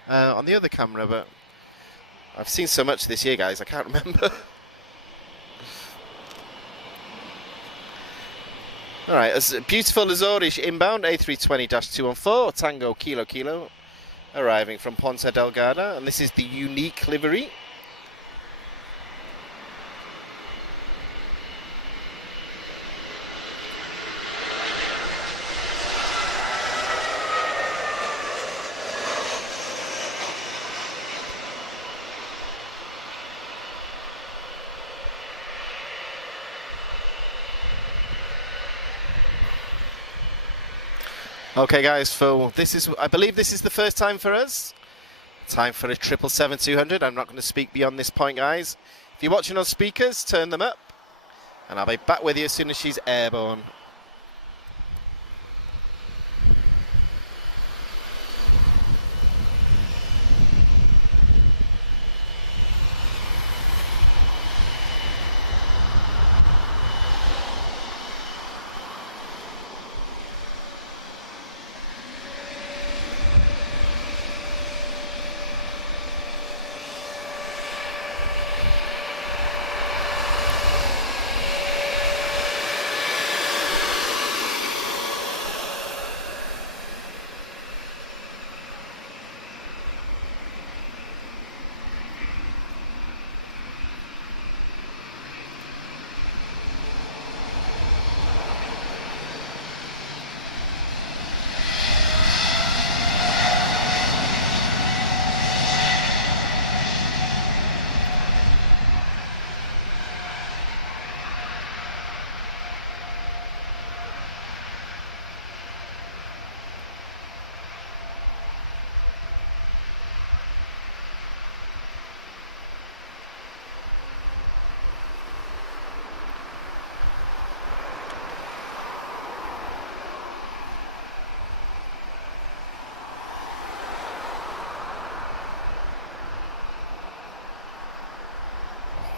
On the other camera, but I've seen so much this year, guys, I can't remember. Alright, as beautiful Azores inbound, A320-214, Tango Kilo Kilo, arriving from Ponce Delgado, and this is the unique livery. Okay guys, so I believe this is the first time for us. Time for a 777-200. I'm not going to speak beyond this point, guys. If you're watching on speakers, turn them up. And I'll be back with you as soon as she's airborne.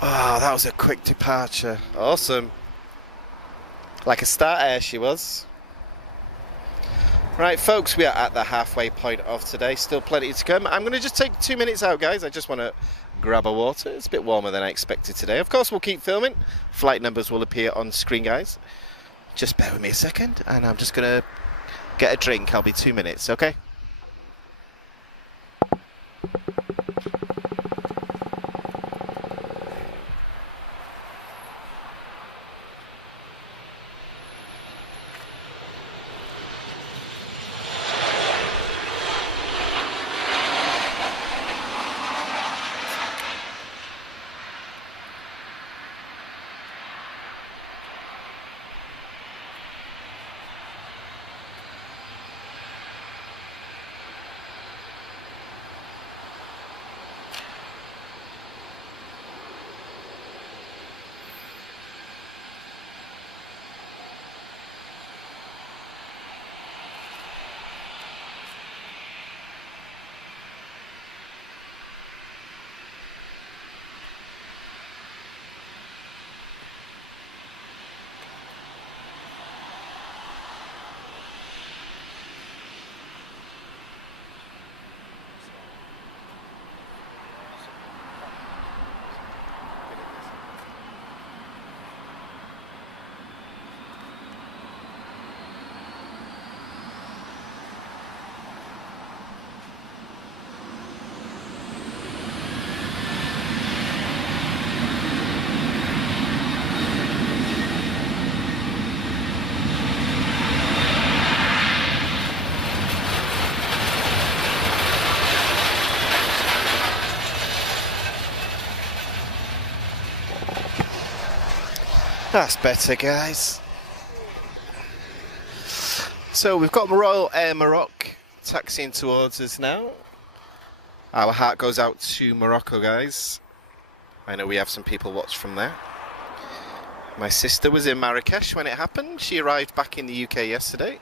Oh, that was a quick departure. Awesome. Like a start air she was. Right, folks, we are at the halfway point of today. Still plenty to come. I'm going to just take 2 minutes out, guys. I just want to grab a water. It's a bit warmer than I expected today. Of course, we'll keep filming. Flight numbers will appear on screen, guys. Just bear with me a second, and I'm just going to get a drink. I'll be 2 minutes, okay? That's better, guys. So we've got Royal Air Morocco taxiing towards us now. Our heart goes out to Morocco, guys. I know we have some people watch from there. My sister was in Marrakesh when it happened. She arrived back in the UK yesterday.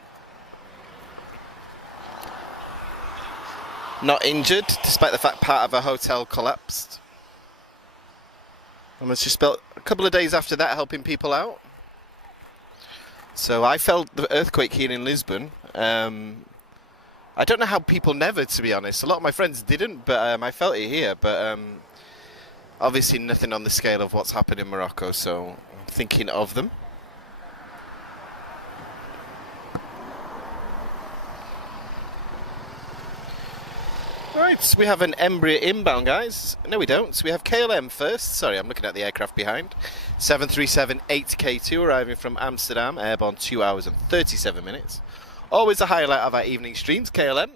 Not injured, despite the fact part of her hotel collapsed. And was just spent a couple of days after that helping people out. So I felt the earthquake here in Lisbon. I don't know how people never, to be honest. A lot of my friends didn't, but I felt it here. But obviously nothing on the scale of what's happened in Morocco, so I'm thinking of them. Right, we have an Embraer inbound, guys. No, we don't. So we have KLM first. Sorry, I'm looking at the aircraft behind. 737-8K2 arriving from Amsterdam, airborne 2 hours and 37 minutes. Always the highlight of our evening streams, KLM.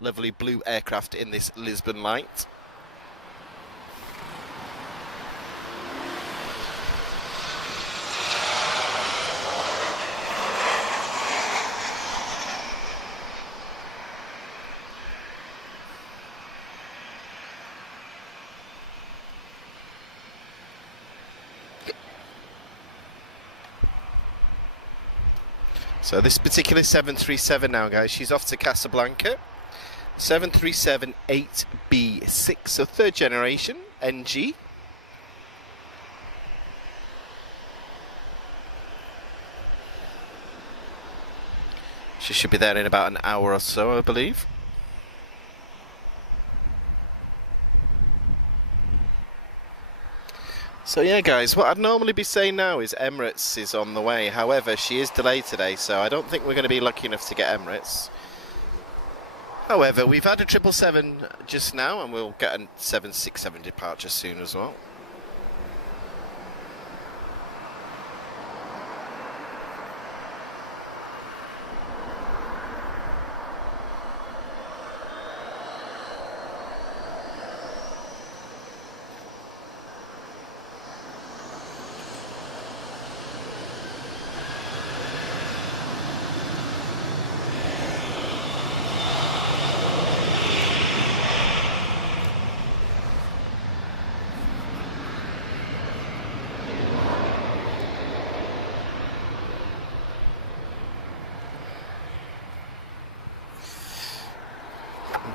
Lovely blue aircraft in this Lisbon light. So this particular 737 now, guys, she's off to Casablanca. 737-8B6, so third generation, NG. She should be there in about an hour or so, I believe. So yeah, guys, what I'd normally be saying now is Emirates is on the way. However, she is delayed today, so I don't think we're going to be lucky enough to get Emirates. However, we've had a 777 just now, and we'll get a 767 departure soon as well.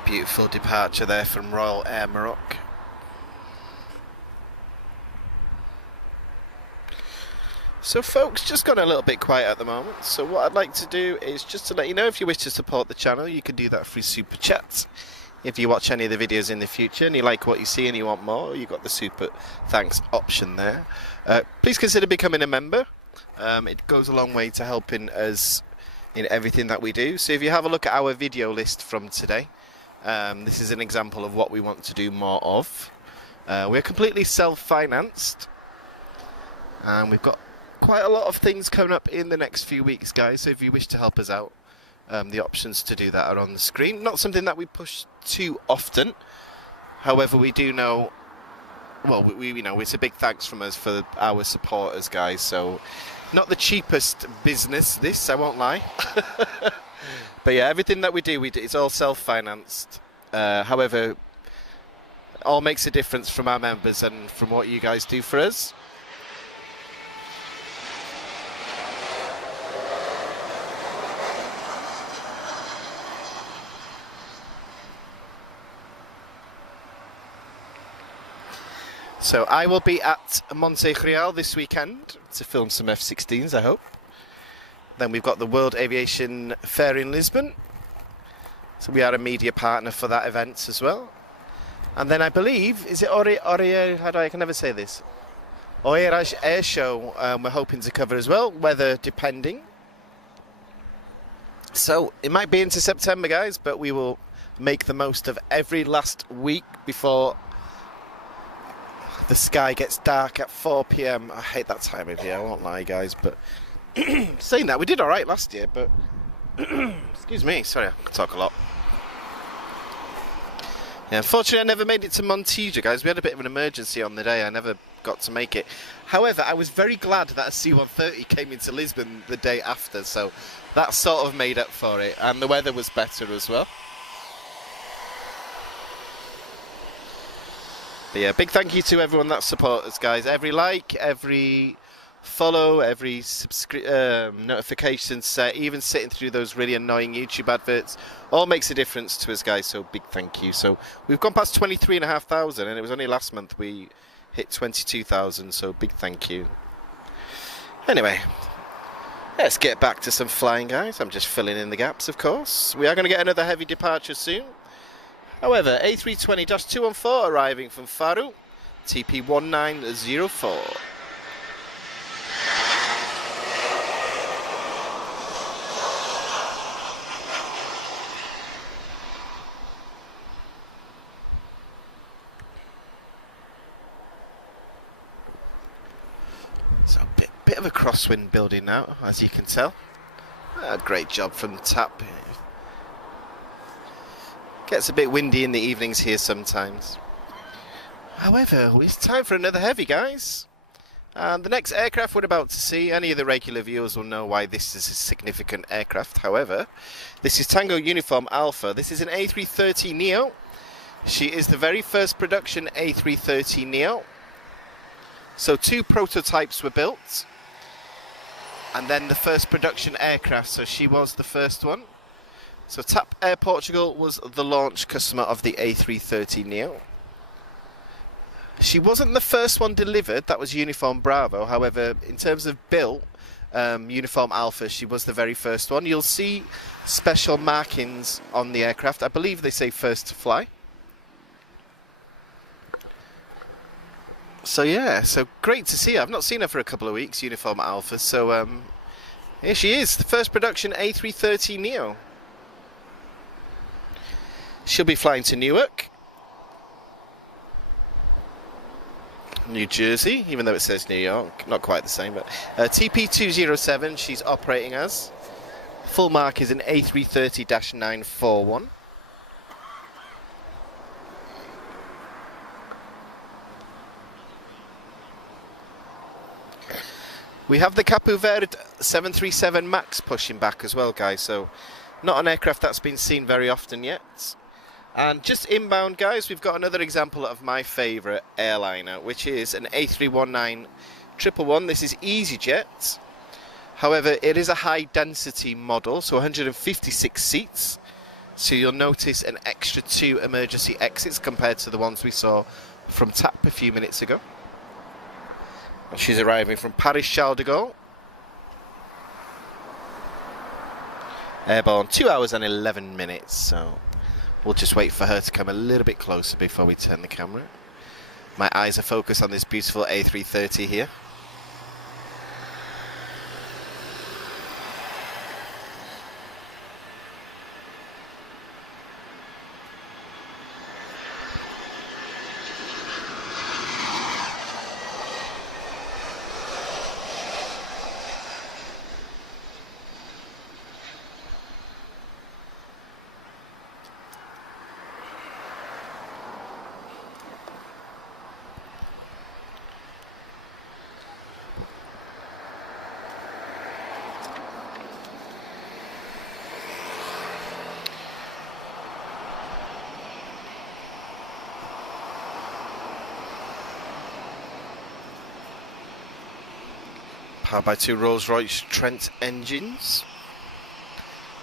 Beautiful departure there from Royal Air Maroc. So folks, just gone a little bit quiet at the moment, so what I'd like to do is just to let you know, if you wish to support the channel, you can do that through Super Chats. If you watch any of the videos in the future and you like what you see and you want more, you've got the Super Thanks option there. Please consider becoming a member. It goes a long way to helping us in everything that we do. So if you have a look at our video list from today, this is an example of what we want to do more of. We're completely self-financed, and we've got quite a lot of things coming up in the next few weeks, guys. So if you wish to help us out, the options to do that are on the screen. Not something that we push too often. However, we do know, well, we know it's a big thanks from us for our supporters, guys. So not the cheapest business, this, I won't lie. But yeah, everything that we do, it's all self-financed. However, it all makes a difference from our members and from what you guys do for us. So I will be at Monte Real this weekend to film some F-16s, I hope. Then we've got the World Aviation Fair in Lisbon. So we are a media partner for that event as well. And then I believe, is it I can never say this. Oeiras Air Show, we're hoping to cover as well, weather depending. So it might be into September, guys, but we will make the most of every last week before the sky gets dark at 4 PM. I hate that time of year, I won't lie, guys, but saying that, we did alright last year, but excuse me, sorry, I talk a lot. Yeah, unfortunately I never made it to Monteja, guys. We had a bit of an emergency on the day. I never got to make it. However, I was very glad that a C-130 came into Lisbon the day after, so that sort of made up for it, and the weather was better as well. But yeah, big thank you to everyone that supports us, guys. Every like, every follow, every notification set, even sitting through those really annoying YouTube adverts, all makes a difference to us, guys, so big thank you. So we've gone past 23,500, and it was only last month we hit 22,000, so big thank you. Anyway, let's get back to some flying, guys. I'm just filling in the gaps, of course. We are going to get another heavy departure soon. However, A320-214 arriving from Faro, TP1904. So a bit of a crosswind building now, as you can tell. Great job from the tap. Gets a bit windy in the evenings here sometimes. However, it's time for another heavy, guys. And the next aircraft we're about to see, any of the regular viewers will know why this is a significant aircraft. However, this is Tango Uniform Alpha. This is an A330neo. She is the very first production A330neo. So 2 prototypes were built, and then the first production aircraft, so she was the first one. So TAP Air Portugal was the launch customer of the A330neo. She wasn't the first one delivered, that was Uniform Bravo. However, in terms of built, Uniform Alpha, she was the very first one. You'll see special markings on the aircraft. I believe they say first to fly. So yeah, so great to see her. I've not seen her for a couple of weeks, Uniform Alpha. So here she is, the first production A330neo. She'll be flying to Newark, New Jersey, even though it says New York, not quite the same, but TP207 she's operating as. Full mark is an A330-941. We have the Cape Verde 737 MAX pushing back as well, guys, so not an aircraft that's been seen very often yet. And just inbound, guys, we've got another example of my favourite airliner, which is an A319 111. This is EasyJet. However, it is a high density model, so 156 seats. So you'll notice an extra 2 emergency exits compared to the ones we saw from TAP a few minutes ago. And she's arriving from Paris Charles de Gaulle. Airborne 2 hours and 11 minutes, so we'll just wait for her to come a little bit closer before we turn the camera. My eyes are focused on this beautiful A330 here. Powered by 2 Rolls-Royce Trent engines.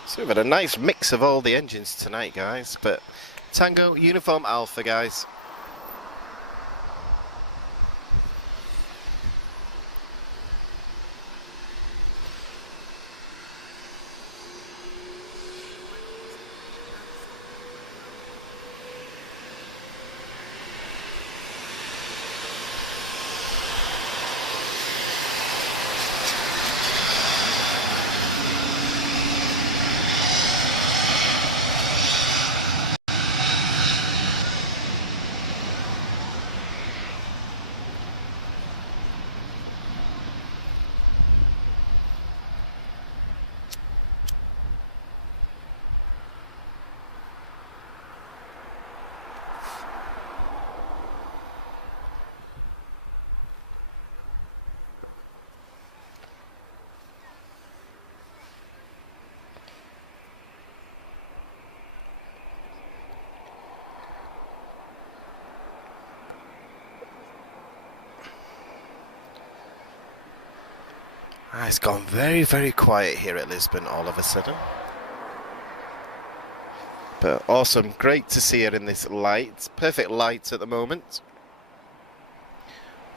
So we've had a nice mix of all the engines tonight, guys. But Tango Uniform Alpha, guys. It's gone very, very quiet here at Lisbon all of a sudden. But awesome, great to see her in this light, perfect light at the moment.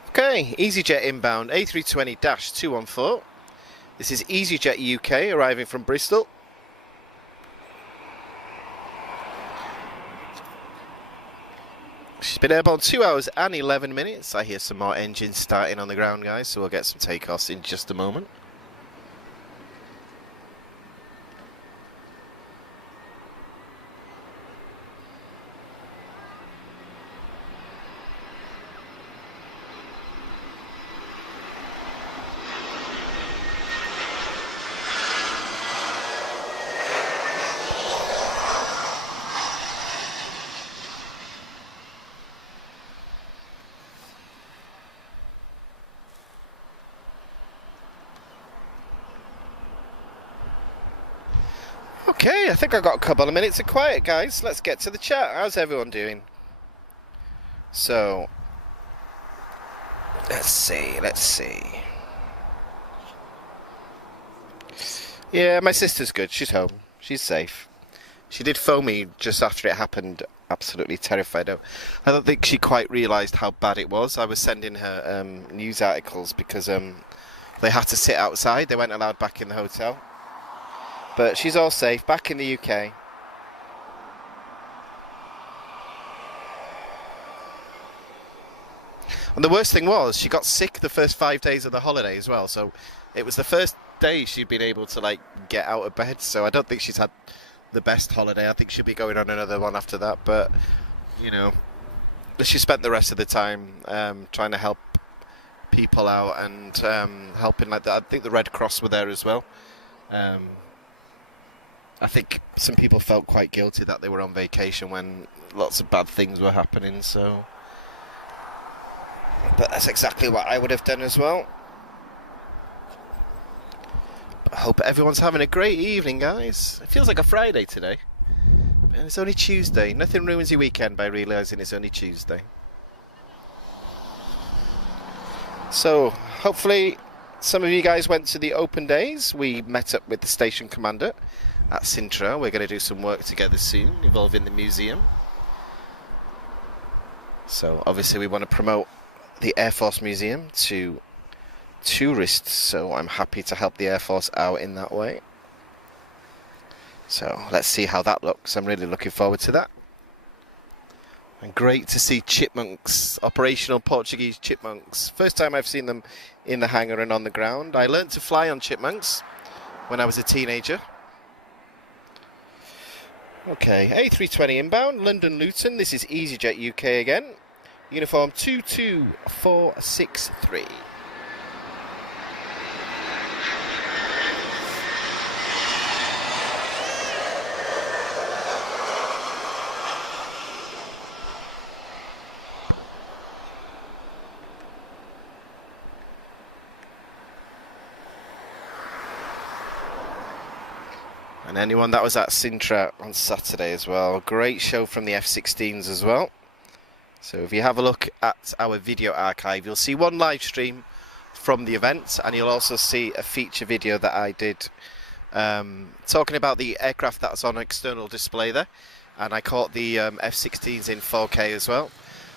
Okay, EasyJet inbound, A320-214. This is EasyJet UK arriving from Bristol. She's been airborne 2 hours and 11 minutes. I hear some more engines starting on the ground, guys, so we'll get some takeoffs in just a moment. Okay, I think I've got a couple of minutes of quiet, guys. Let's get to the chat. How's everyone doing? So, let's see. Yeah, my sister's good. She's home. She's safe. She did phone me just after it happened, absolutely terrified. I don't think she quite realised how bad it was. I was sending her news articles because they had to sit outside. They weren't allowed back in the hotel. But she's all safe, back in the UK. And the worst thing was, she got sick the first 5 days of the holiday as well. So it was the first day she'd been able to, like, get out of bed. So I don't think she's had the best holiday. I think she'll be going on another one after that. But, you know, she spent the rest of the time trying to help people out and helping, like that. I think the Red Cross were there as well. I think some people felt quite guilty that they were on vacation when lots of bad things were happening, so... But that's exactly what I would have done as well. But I hope everyone's having a great evening, guys. It feels like a Friday today. And it's only Tuesday. Nothing ruins your weekend by realising it's only Tuesday. So, hopefully some of you guys went to the open days. We met up with the station commander at Sintra. We're going to do some work together soon involving the museum. So obviously we want to promote the Air Force Museum to tourists, so I'm happy to help the Air Force out in that way. So let's see how that looks. I'm really looking forward to that. And great to see chipmunks, operational Portuguese chipmunks. First time I've seen them in the hangar and on the ground. I learned to fly on chipmunks when I was a teenager. Okay, A320 inbound, London Luton. This is EasyJet UK again. Uniform 22463. And anyone that was at Sintra on Saturday as well. Great show from the F-16s as well. So if you have a look at our video archive, you'll see one live stream from the event, and you'll also see a feature video that I did talking about the aircraft that's on external display there. And I caught the F-16s in 4K as well.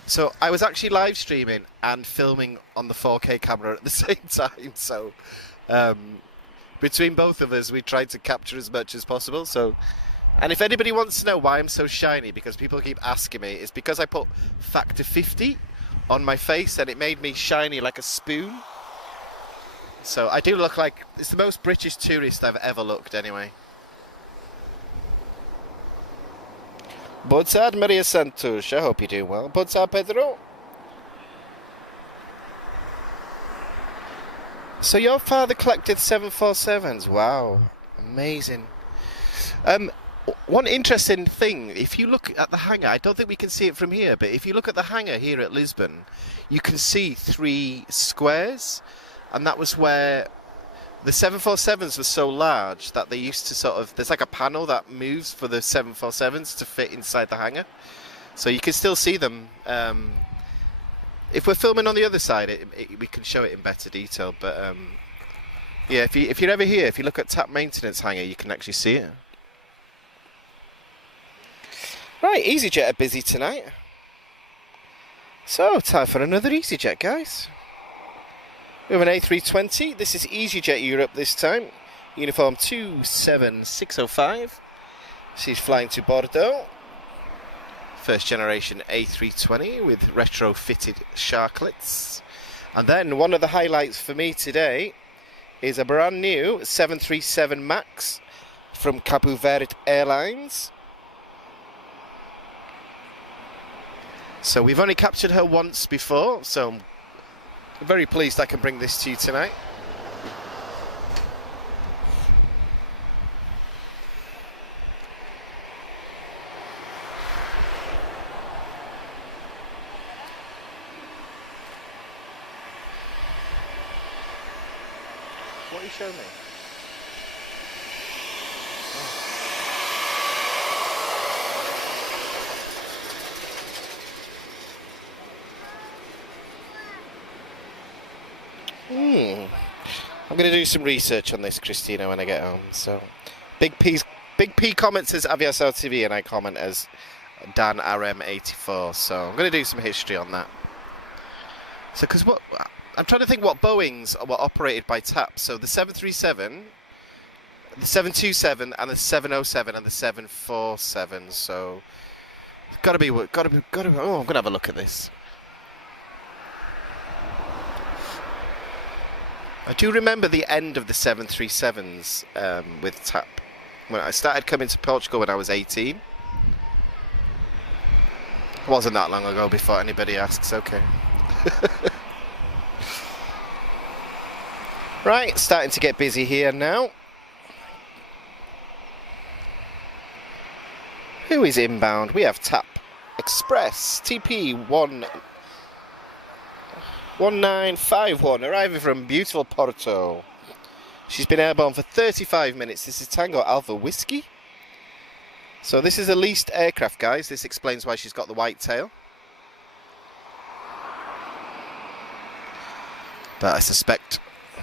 So I was actually live streaming and filming on the 4K camera at the same time. So between both of us, we tried to capture as much as possible. So, and if anybody wants to know why I'm so shiny, because people keep asking me, it's because I put factor 50 on my face and it made me shiny like a spoon. So I do look like, it's the most British tourist I've ever looked anyway. Boa tarde, Maria Santos. I hope you're doing well. Boa tarde, Pedro. So your father collected 747s. Wow, amazing. One interesting thing, if you look at the hangar, I don't think we can see it from here, but if you look at the hangar here at Lisbon, you can see 3 squares, and that was where the 747s were so large that they used to sort of, there's like a panel that moves for the 747s to fit inside the hangar, so you can still see them. If we're filming on the other side, we can show it in better detail, but yeah, if you're ever here, if you look at TAP maintenance hangar, you can actually see it. Right, EasyJet are busy tonight. So, time for another EasyJet, guys. We have an A320. This is EasyJet Europe this time. Uniform 27605. She's flying to Bordeaux. First generation A320 with retro-fitted sharklets. And then one of the highlights for me today is a brand new 737 MAX from Cabo Verde Airlines. So we've only captured her once before, so I'm very pleased I can bring this to you tonight. What are you showing me? Oh. I'm going to do some research on this, Christina, when I get home. So, Big P comments as Aviação TV, and I comment as Dan RM84. So I'm going to do some history on that. So, because what I'm trying to think, what Boeings were operated by TAP. So the 737, the 727, and the 707, and the 747. So got to be. Oh, I'm going to have a look at this. I do remember the end of the 737s with TAP. When I started coming to Portugal when I was 18. It wasn't that long ago, before anybody asks, okay. Right, starting to get busy here now. Who is inbound? We have TAP Express TP 1951, arriving from beautiful Porto. She's been airborne for 35 minutes. This is Tango Alpha Whiskey. So this is a leased aircraft, guys. This explains why she's got the white tail. But I suspect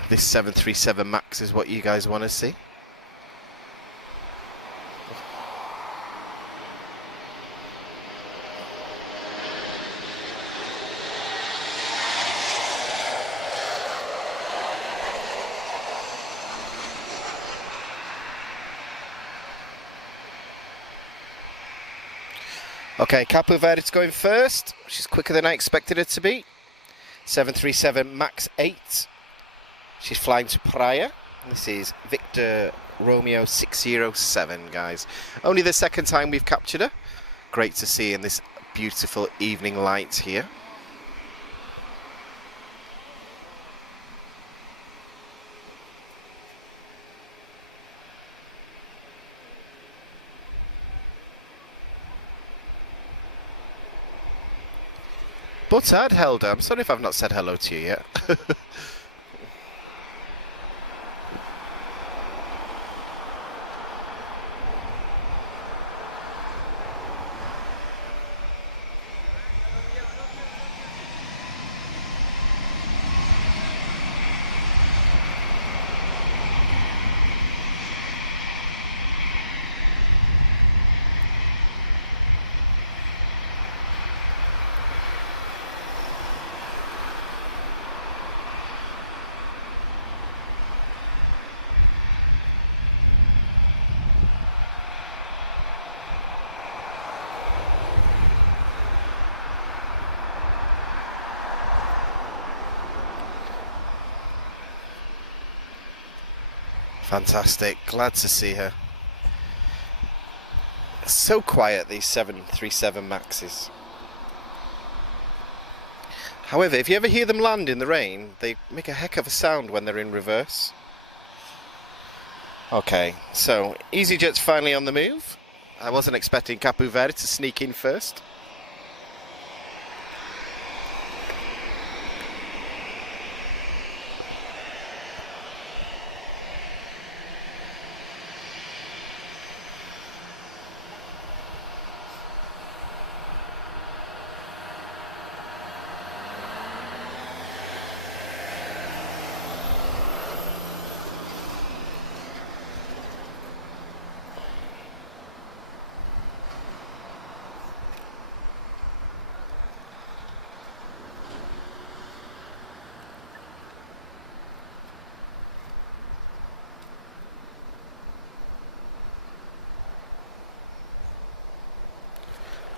this 737 MAX is what you guys want to see. Okay, Capu Verde's going first. She's quicker than I expected her to be. 737 MAX 8. She's flying to Praia. This is Victor Romeo 607, guys. Only the second time we've captured her. Great to see in this beautiful evening light here. But I'd held her. I'm sorry if I've not said hello to you yet. Fantastic, glad to see her. It's so quiet, these 737 Maxes. However, if you ever hear them land in the rain, they make a heck of a sound when they're in reverse. Okay, so EasyJet's finally on the move. I wasn't expecting Capu Verde to sneak in first.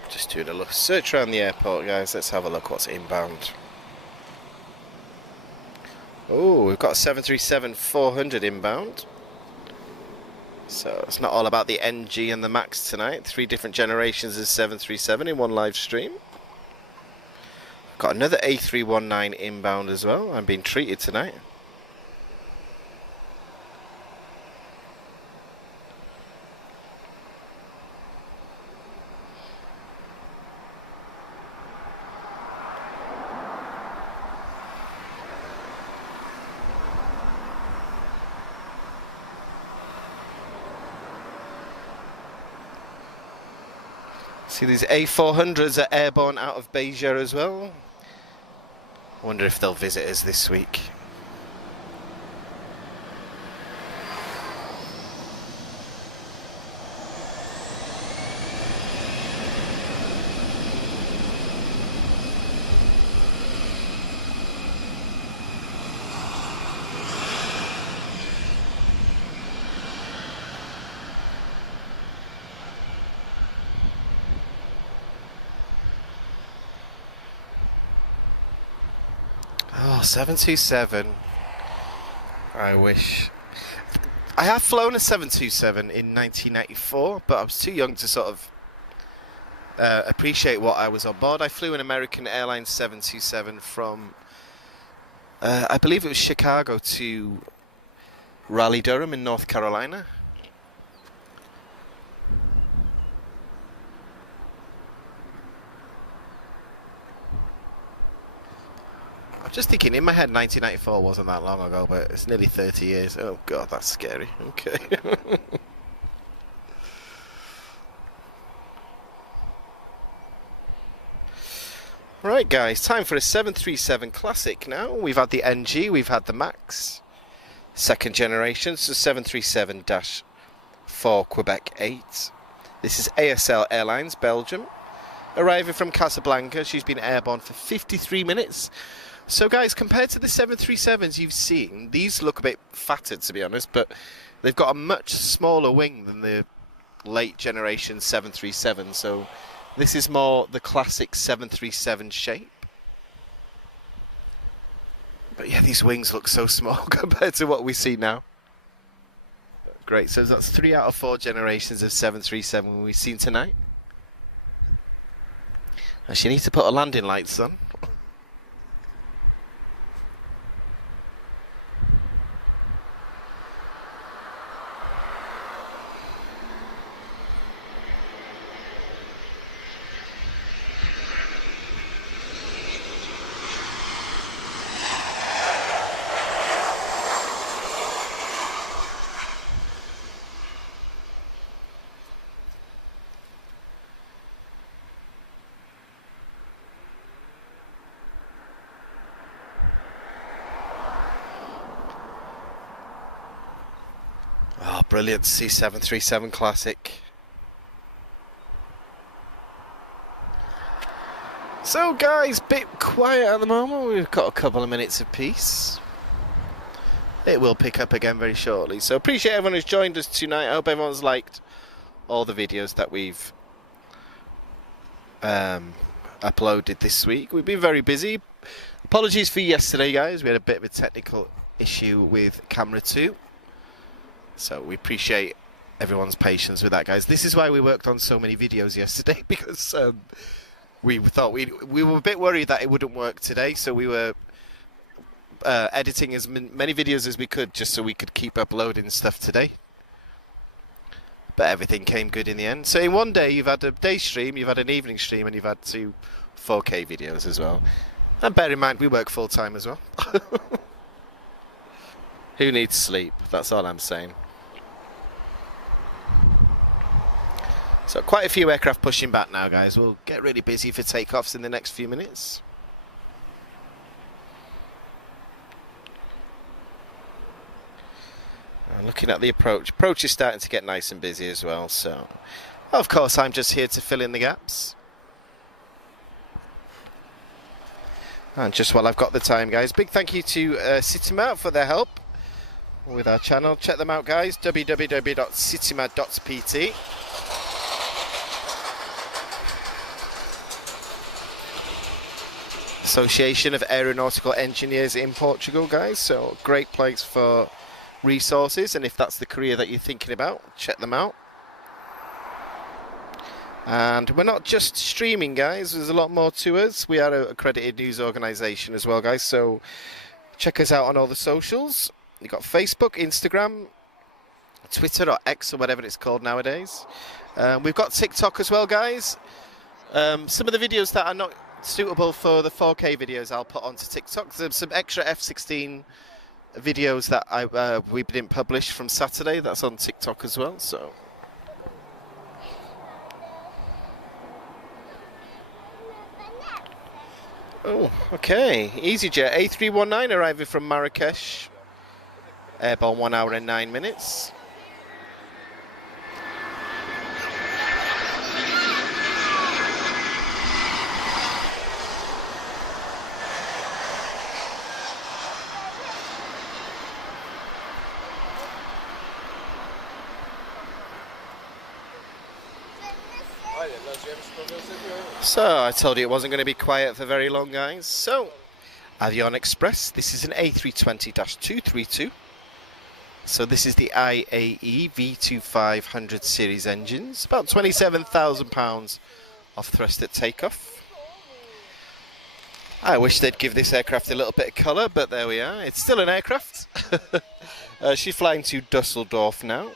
Just doing a look, search around the airport, guys. Let's have a look what's inbound. Oh, we've got a 737-400 inbound. So it's not all about the NG and the MAX tonight. 3 different generations of 737 in one live stream. Got another A319 inbound as well. I'm being treated tonight. See, these A400s are airborne out of Beja as well. I wonder if they'll visit us this week. 727. I wish. I have flown a 727 in 1994, but I was too young to sort of appreciate what I was on board. I flew an American Airlines 727 from, I believe it was Chicago to Raleigh-Durham in North Carolina. I'm just thinking, in my head 1994 wasn't that long ago, but it's nearly 30 years. Oh god, that's scary. Okay. Right guys, time for a 737 Classic now. We've had the NG, we've had the MAX. Second generation, so 737-4 Quebec 8. This is ASL Airlines, Belgium. Arriving from Casablanca, she's been airborne for 53 minutes. So guys, compared to the 737s you've seen, these look a bit fatter to be honest, but they've got a much smaller wing than the late generation 737, so this is more the classic 737 shape. But yeah, these wings look so small compared to what we see now. Great, so that's 3 out of 4 generations of 737 we've seen tonight. And she needs to put her landing lights on. Oh, brilliant C737 Classic. So guys, bit quiet at the moment. We've got a couple of minutes of peace. It will pick up again very shortly. So appreciate everyone who's joined us tonight. I hope everyone's liked all the videos that we've uploaded this week. We've been very busy. Apologies for yesterday, guys. We had a bit of a technical issue with camera 2. So we appreciate everyone's patience with that, guys. This is why we worked on so many videos yesterday, because we thought we were a bit worried that it wouldn't work today, so we were editing as many videos as we could just so we could keep uploading stuff today. But everything came good in the end. So in one day you've had a day stream, you've had an evening stream, and you've had 2 4K videos as well. And bear in mind, we work full time as well. Who needs sleep? That's all I'm saying. So quite a few aircraft pushing back now, guys. We'll get really busy for takeoffs in the next few minutes. And looking at the approach. Approach is starting to get nice and busy as well. So, of course, I'm just here to fill in the gaps. And just while I've got the time, guys, big thank you to Citima for their help with our channel. Check them out, guys. www.citima.pt. Association of Aeronautical Engineers in Portugal, guys. So great place for resources, and if that's the career that you're thinking about, check them out. And we're not just streaming, guys. There's a lot more to us. We are an accredited news organisation as well, guys. So check us out on all the socials. You've got Facebook, Instagram, Twitter, or X, or whatever it's called nowadays. We've got TikTok as well, guys. Some of the videos that are not suitable for the 4K videos I'll put onto TikTok. There's some extra F-16 videos that we didn't publish from Saturday. That's on TikTok as well. So oh, okay. EasyJet A319 arriving from Marrakesh. Airborne 1 hour and 9 minutes. So I told you it wasn't going to be quiet for very long, guys. So Avion Express, this is an A320-232. So this is the IAE V2500 series engines, about £27,000 of thrust at takeoff. I wish they'd give this aircraft a little bit of colour, but there we are. It's still an aircraft. She's flying to Dusseldorf now,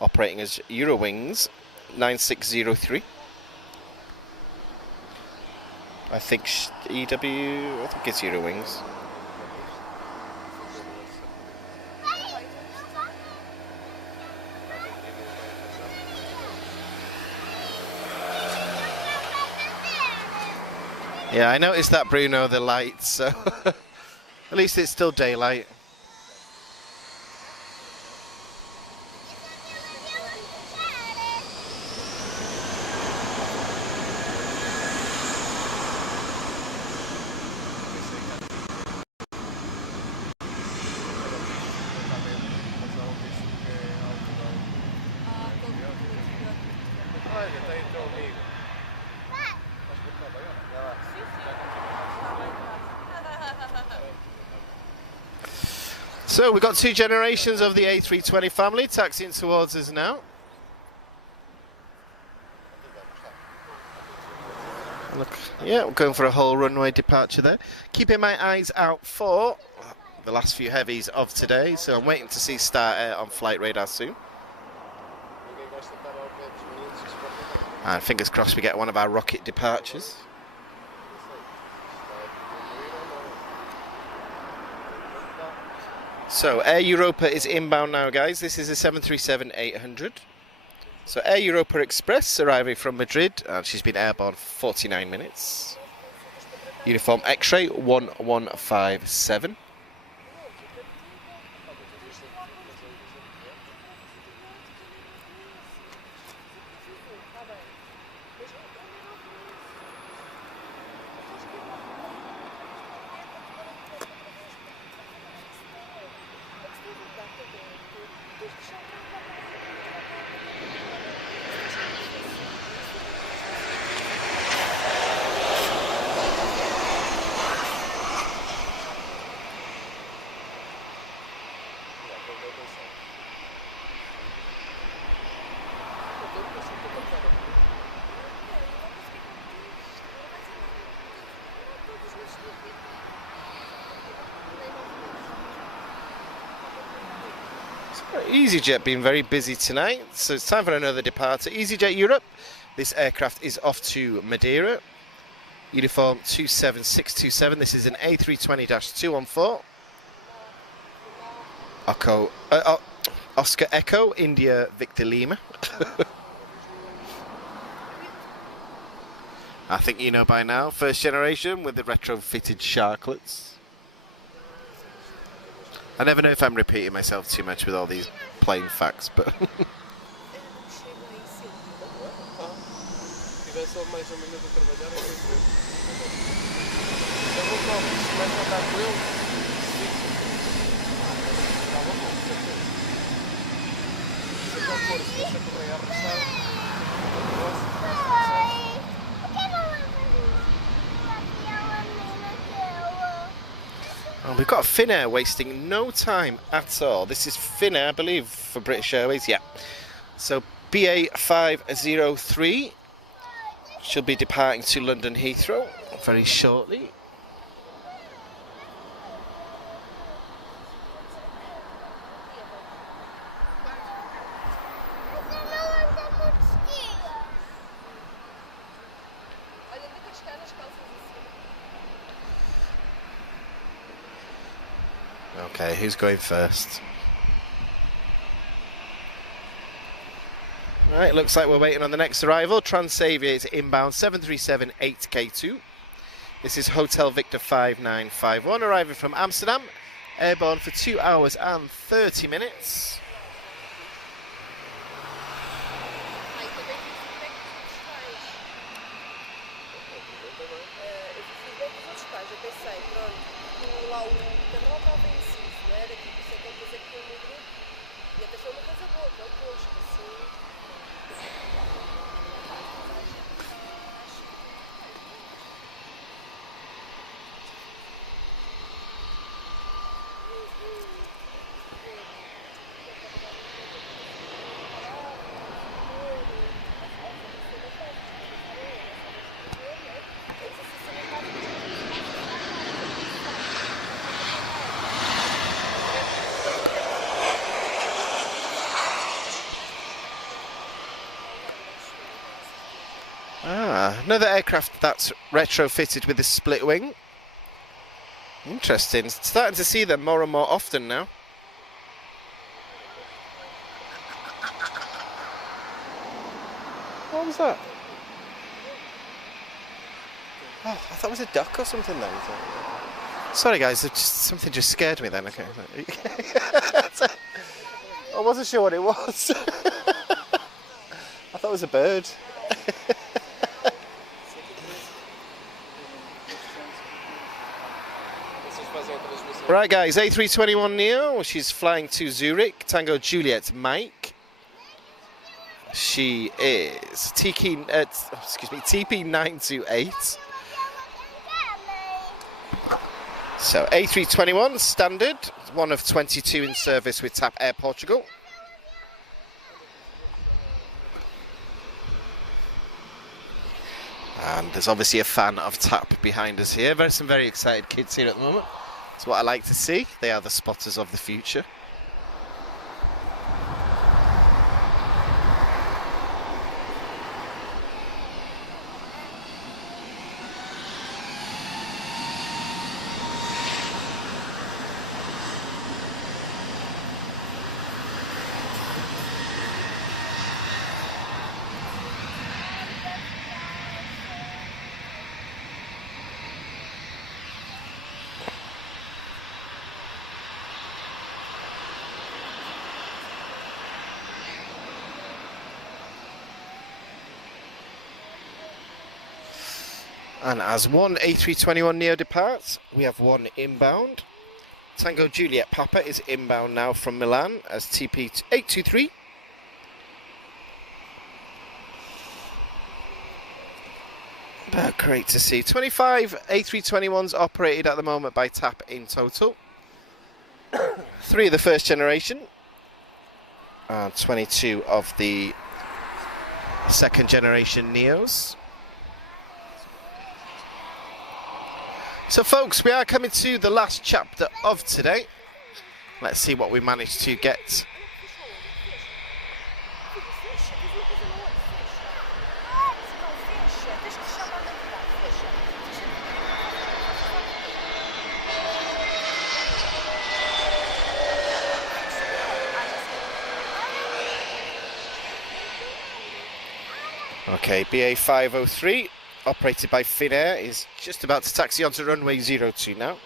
operating as Eurowings 9603. I think EW, I think it's Eurowings. Yeah, I noticed that, Bruno, the lights, so at least it's still daylight. So we've got two generations of the A320 family taxiing towards us now. Look, yeah, we're going for a whole runway departure there. Keeping my eyes out for the last few heavies of today, so I'm waiting to see Star Air on flight radar soon. And fingers crossed we get one of our rocket departures. So Air Europa is inbound now, guys. This is a 737-800. So Air Europa Express arriving from Madrid, and she's been airborne for 49 minutes. Uniform X-ray 1157. EasyJet being very busy tonight, so it's time for another departure. EasyJet Europe, this aircraft is off to Madeira. Uniform 27627, this is an A320-214. Oscar Echo, India Victor Lima. I think you know by now, first generation with the retrofitted sharklets. I never know if I'm repeating myself too much with all these plain facts, but... Oh, we've got Finnair wasting no time at all. This is Finnair, I believe, for British Airways. Yeah. So BA 503 should be departing to London Heathrow very shortly. Okay, who's going first? Right, looks like we're waiting on the next arrival. Transavia's inbound 737-8K2. This is Hotel Victor 5951, arriving from Amsterdam. Airborne for 2 hours and 30 minutes. Another aircraft that's retrofitted with a split wing. Interesting. Starting to see them more and more often now. What was that? Oh, I thought it was a duck or something then. Sorry guys, something just scared me then. Okay. I wasn't sure what it was. I thought it was a bird. Right guys, A321neo, she's flying to Zurich, Tango Juliet Mike. She is TP928. So A321 standard, one of 22 in service with TAP Air Portugal. And there's obviously a fan of TAP behind us here. Some very excited kids here at the moment. That's what I like to see. They are the spotters of the future. And as one A321neo departs, we have one inbound. Tango Juliet Papa is inbound now from Milan as TP823. Great to see. 25 A321s operated at the moment by TAP in total. 3 of the first generation and 22 of the second generation Neos. So folks, we are coming to the last chapter of today. Let's see what we managed to get. Okay, BA 503. Operated by Finnair, is just about to taxi onto runway 02 now.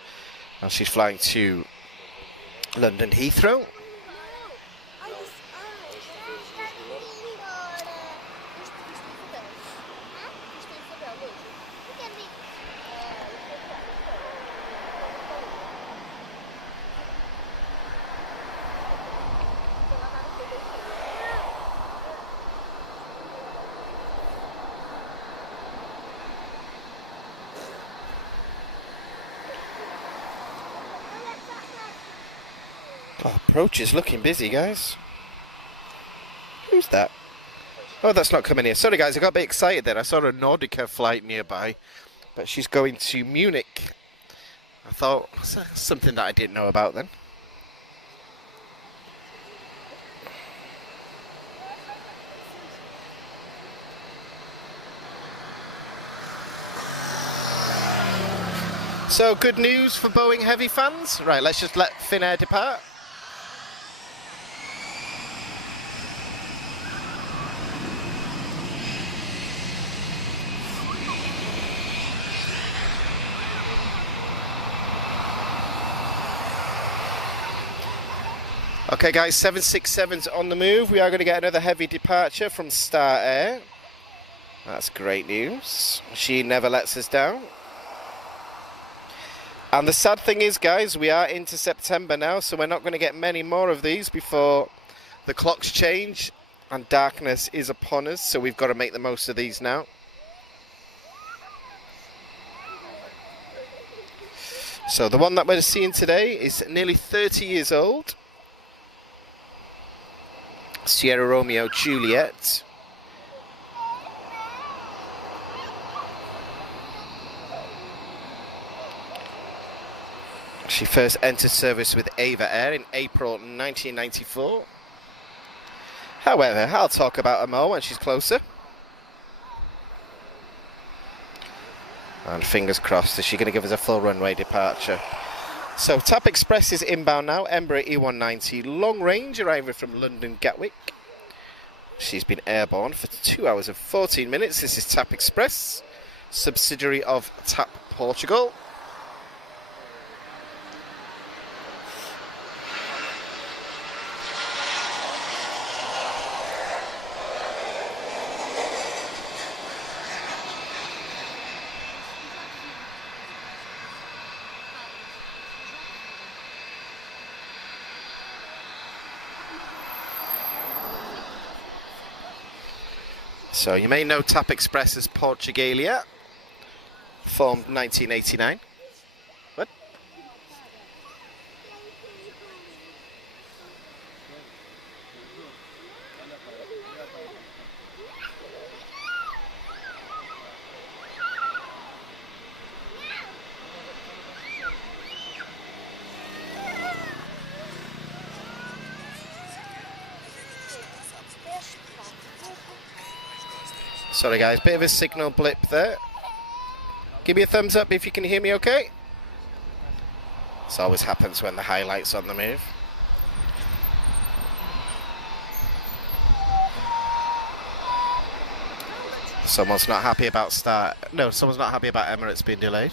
And she's flying to London Heathrow. Oh, approach is looking busy, guys. Who's that? Oh, that's not coming here. Sorry, guys, I got a bit excited there. I saw a Nordica flight nearby, but she's going to Munich. I thought, something that I didn't know about then. So, good news for Boeing heavy fans. Right, let's just let Finnair depart. Okay guys, 767's on the move. We are going to get another heavy departure from Star Air. That's great news. She never lets us down. And the sad thing is, guys, we are into September now, so we're not going to get many more of these before the clocks change and darkness is upon us, so we've got to make the most of these now. So the one that we're seeing today is nearly 30 years old. Sierra Romeo Juliet. She first entered service with Ava Air in April 1994. However, I'll talk about her more when she's closer. And fingers crossed, is she going to give us a full runway departure? So TAP Express is inbound now, Embraer E190 long range, arriving from London Gatwick. She's been airborne for 2 hours and 14 minutes. This is TAP Express, subsidiary of TAP Portugal. So you may know TAP Express as Portugalia, formed 1989. What? Sorry guys, bit of a signal blip there. Give me a thumbs up if you can hear me okay. This always happens when the highlight's on the move. Someone's not happy about someone's not happy about Emirates being delayed.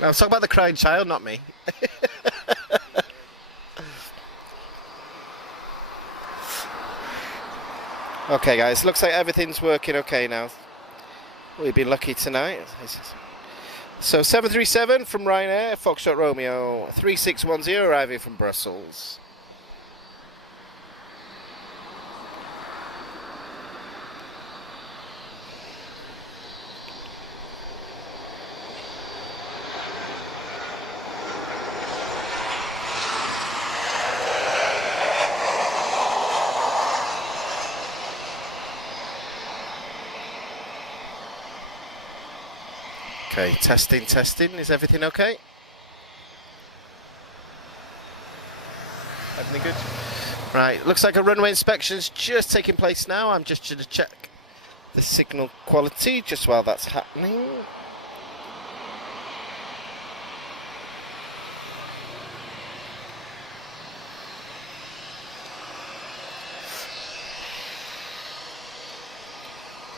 No, I'm talking about the crying child, not me. Okay guys, looks like everything's working okay now. We've been lucky tonight. So 737 from Ryanair, Foxtrot Romeo 3610 arriving from Brussels. Okay, testing, is everything okay? Everything good? Right, looks like a runway inspection's just taking place now. I'm just going to check the signal quality just while that's happening.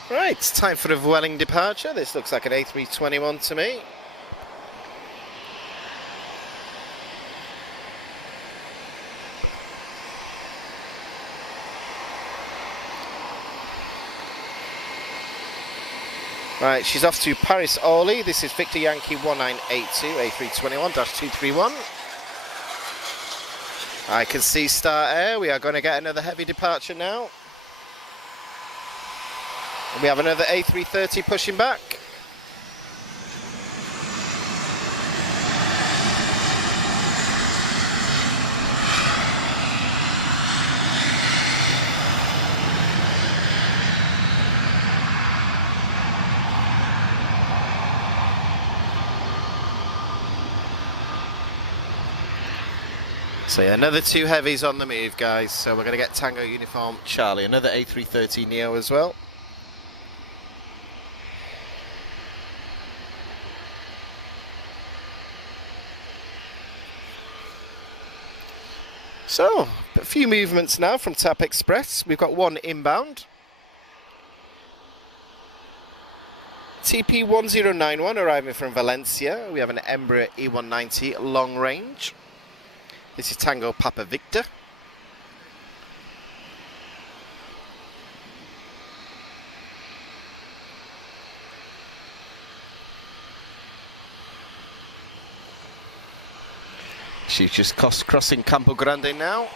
Right, it's time for a Vueling departure. This looks like an A321 to me. Right, she's off to Paris Orly. This is Victor Yankee 1982, A321-231. I can see Star Air. We are going to get another heavy departure now. We have another A330 pushing back. So yeah, another two heavies on the move, guys. So we're going to get Tango Uniform Charlie, another A330 Neo as well. So, a few movements now from TAP Express. We've got one inbound. TP1091 arriving from Valencia. We have an Embraer E190 long range. This is Tango Papa Victor. She's just crossing Campo Grande now.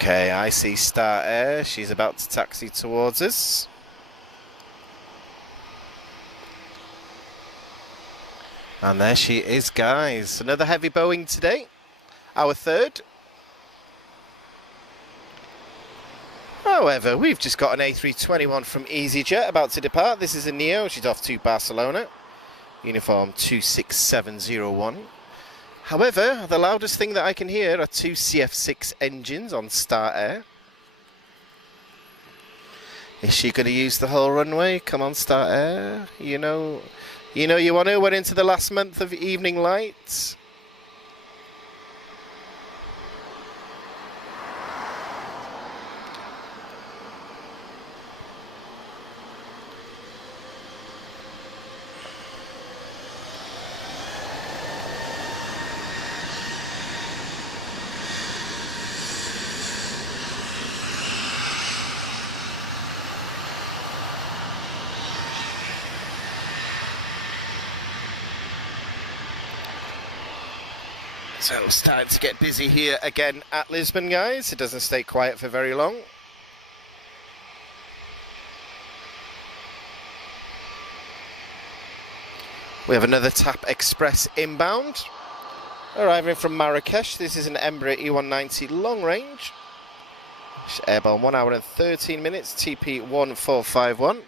Okay, I see Star Air. She's about to taxi towards us. And there she is, guys. Another heavy Boeing today. Our third. However, we've just got an A321 from EasyJet about to depart. This is a Neo. She's off to Barcelona. Uniform 26701. However, the loudest thing that I can hear are two CF6 engines on Star Air. Is she going to use the whole runway? Come on, Star Air. You know you want to. We're into the last month of evening lights. So starting to get busy here again at Lisbon, guys. It doesn't stay quiet for very long. We have another TAP Express inbound, arriving from Marrakesh. This is an Embraer E190 long range. Airborne 1 hour and 13 minutes, TP 1451.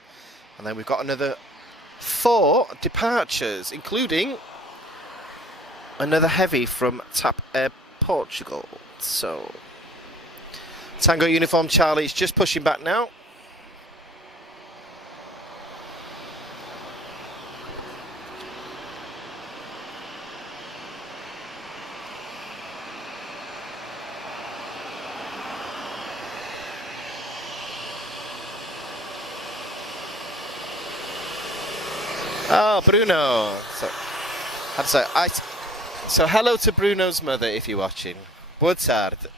And then we've got another 4 departures, including another heavy from TAP Air Portugal. So, Tango Uniform Charlie's just pushing back now. Oh, Bruno. So hello to Bruno's mother if you're watching. Boa tarde.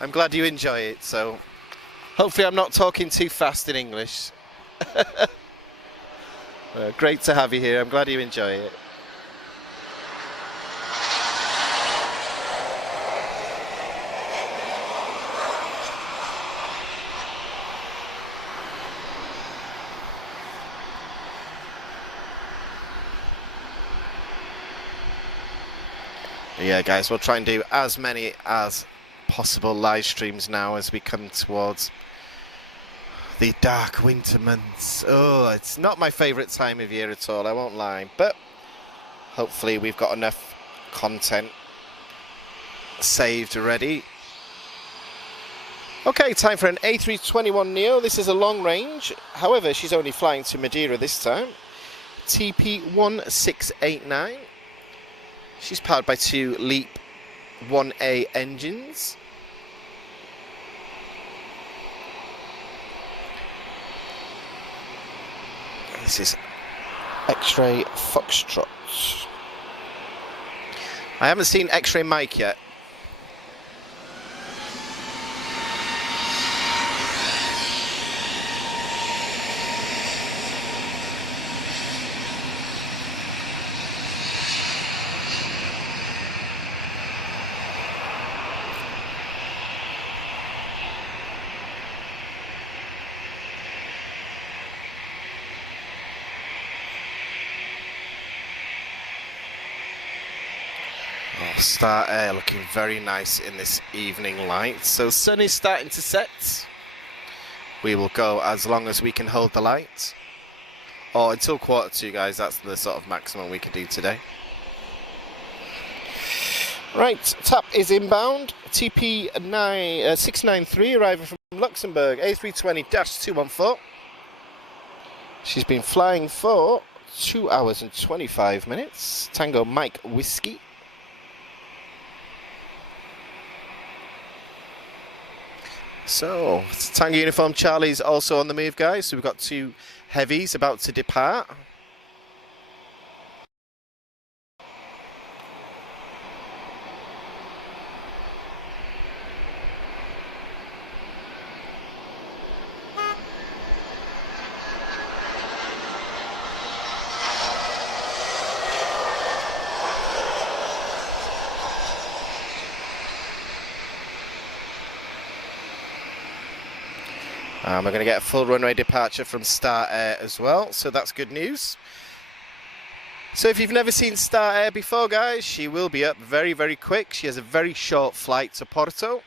I'm glad you enjoy it, so hopefully I'm not talking too fast in English. Great to have you here, I'm glad you enjoy it. Yeah, guys, we'll try and do as many as possible live streams now as we come towards the dark winter months. Oh, it's not my favourite time of year at all, I won't lie, but hopefully we've got enough content saved already. Okay, time for an A321 Neo. This is a long range, however she's only flying to Madeira this time. TP 1689. She's powered by 2 LEAP 1A engines. This is X-Ray Foxtrot. I haven't seen X-Ray Mike yet. Star Air looking very nice in this evening light. So sun is starting to set. We will go as long as we can hold the light. Or until 1:45, guys. That's the sort of maximum we can do today. Right, TAP is inbound. TP 693 arriving from Luxembourg. A320-214. She's been flying for 2 hours and 25 minutes. Tango Mike Whiskey. So, Tango Uniform Charlie's also on the move, guys. So we've got 2 heavies about to depart. We're going to get a full runway departure from Star Air as well, so that's good news. So if you've never seen Star Air before, guys, she will be up very, very quick. She has a very short flight to Porto.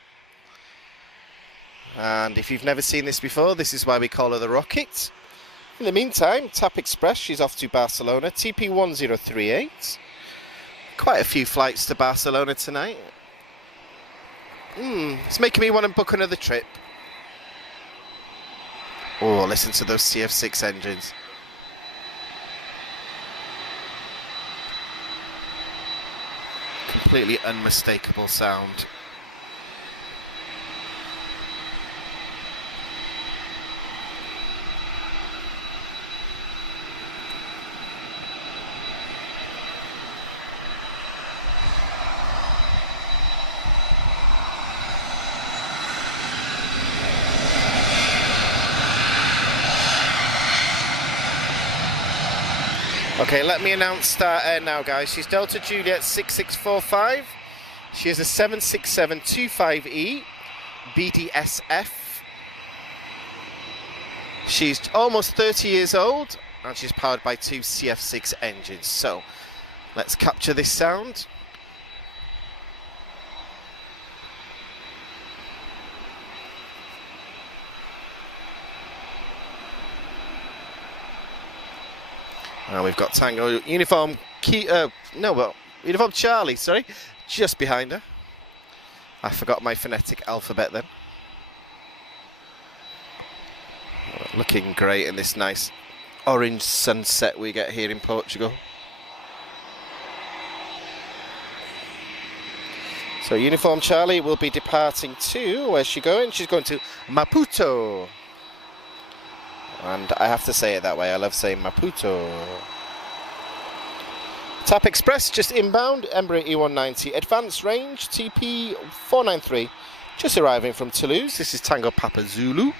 And if you've never seen this before, this is why we call her the Rocket. In the meantime, TAP Express, she's off to Barcelona, TP1038. Quite a few flights to Barcelona tonight. It's making me want to book another trip. Oh, listen to those CF6 engines. Completely unmistakable sound. Okay, let me announce Star Air now, guys. She's Delta Juliet 6645. She is a 767-25E BDSF. She's almost 30 years old and she's powered by 2 CF6 engines. So let's capture this sound. We've got Tango Uniform Uniform Charlie, sorry, just behind her. I forgot my phonetic alphabet then. Looking great in this nice orange sunset we get here in Portugal. So Uniform Charlie will be departing to, where's she going? She's going to Maputo. And I have to say it that way, I love saying Maputo. TAP Express just inbound, Embraer E190, advanced range, TP493, just arriving from Toulouse. This is Tango Papa Zulu.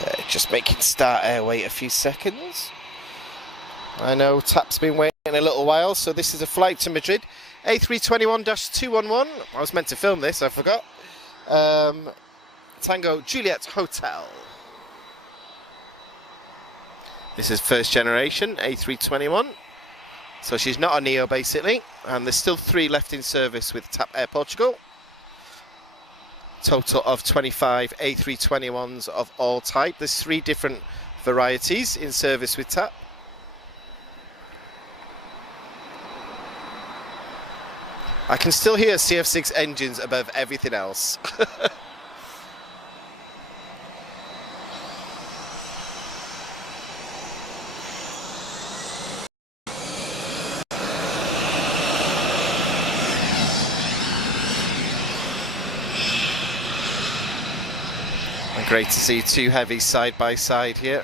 Okay, just making Star Air wait a few seconds. I know TAP's been waiting a little while, so this is a flight to Madrid. A321-211. I was meant to film this, I forgot. Tango Juliet Hotel. This is first generation A321. So she's not a Neo basically, and there's still 3 left in service with TAP Air Portugal. Total of 25 A321s of all type. There's 3 different varieties in service with TAP. I can still hear CF6 engines above everything else. Great to see 2 heavies side by side here.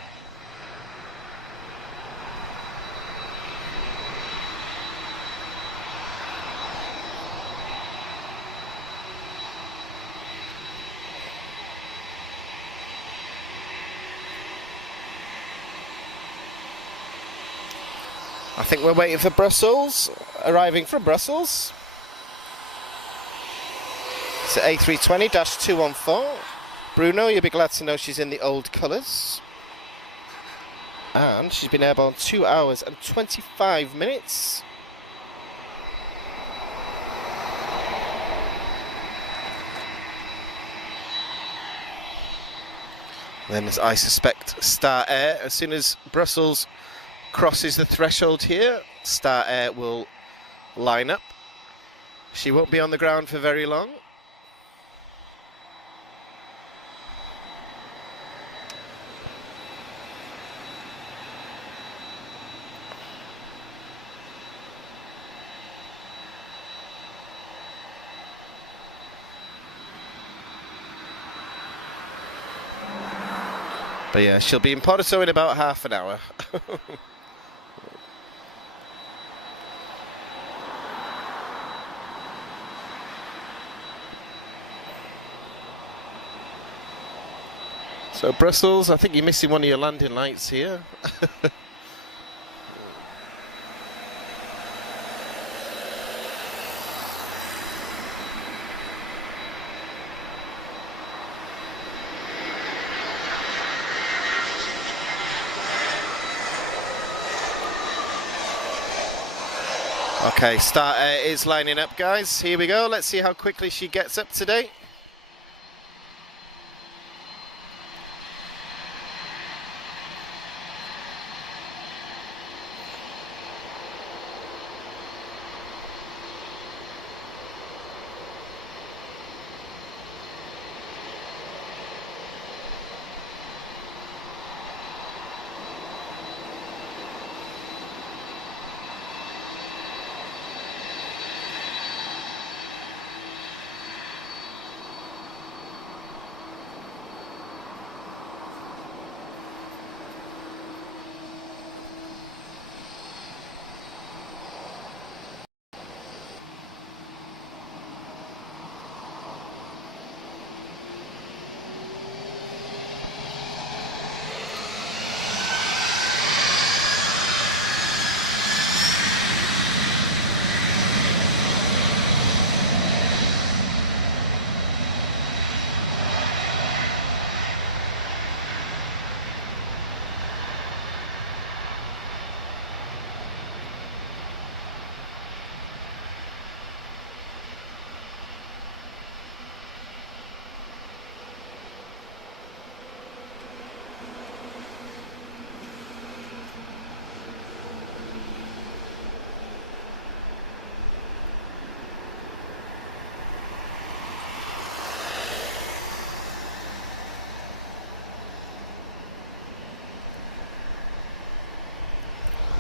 I think we're waiting for Brussels, arriving from Brussels. It's A320-214. Bruno, you'll be glad to know she's in the old colours. And she's been airborne 2 hours and 25 minutes. Then, as I suspect, Star Air, as soon as Brussels crosses the threshold here, Star Air will lineup. She won't be on the ground for very long. But yeah, she'll be in Porto in about half an hour. So Brussels, I think you're missing one of your landing lights here. Okay, starter is lining up, guys. Here we go. Let's see how quickly she gets up today.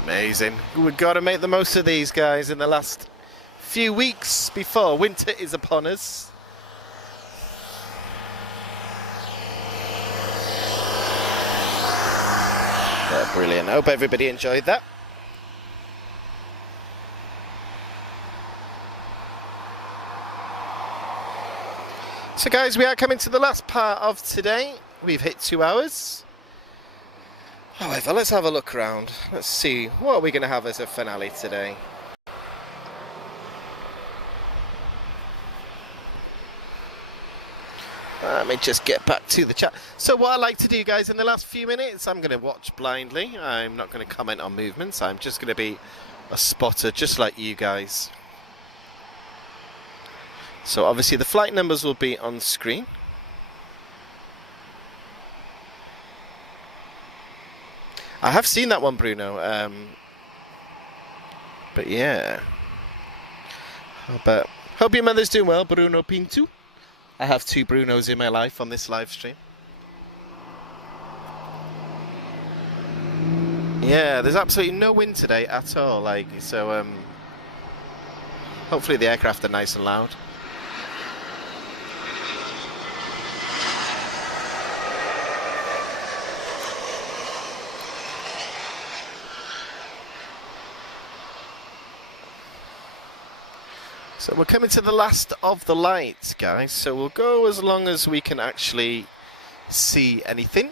Amazing. We've got to make the most of these, guys, in the last few weeks before winter is upon us. Yeah, brilliant. I hope everybody enjoyed that. So guys, we are coming to the last part of today. We've hit 2 hours. However, let's have a look around. Let's see, what are we going to have as a finale today? Let me just get back to the chat. So what I like to do, guys, in the last few minutes, I'm going to watch blindly. I'm not going to comment on movements. I'm just going to be a spotter, just like you guys. So obviously the flight numbers will be on screen. I have seen that one, Bruno. But yeah. But hope your mother's doing well, Bruno Pinto. I have 2 Brunos in my life on this live stream. Yeah, there's absolutely no wind today at all. So hopefully the aircraft are nice and loud. So we're coming to the last of the lights, guys, so we'll go as long as we can actually see anything.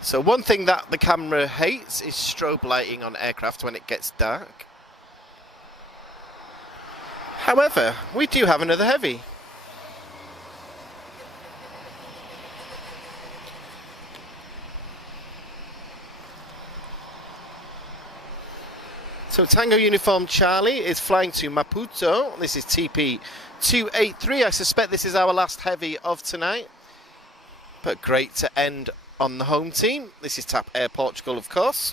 So one thing that the camera hates is strobe lighting on aircraft when it gets dark. However, we do have another heavy. So Tango Uniform Charlie is flying to Maputo. This is TP 283. I suspect this is our last heavy of tonight. But great to end on the home team. This is TAP Air Portugal, of course.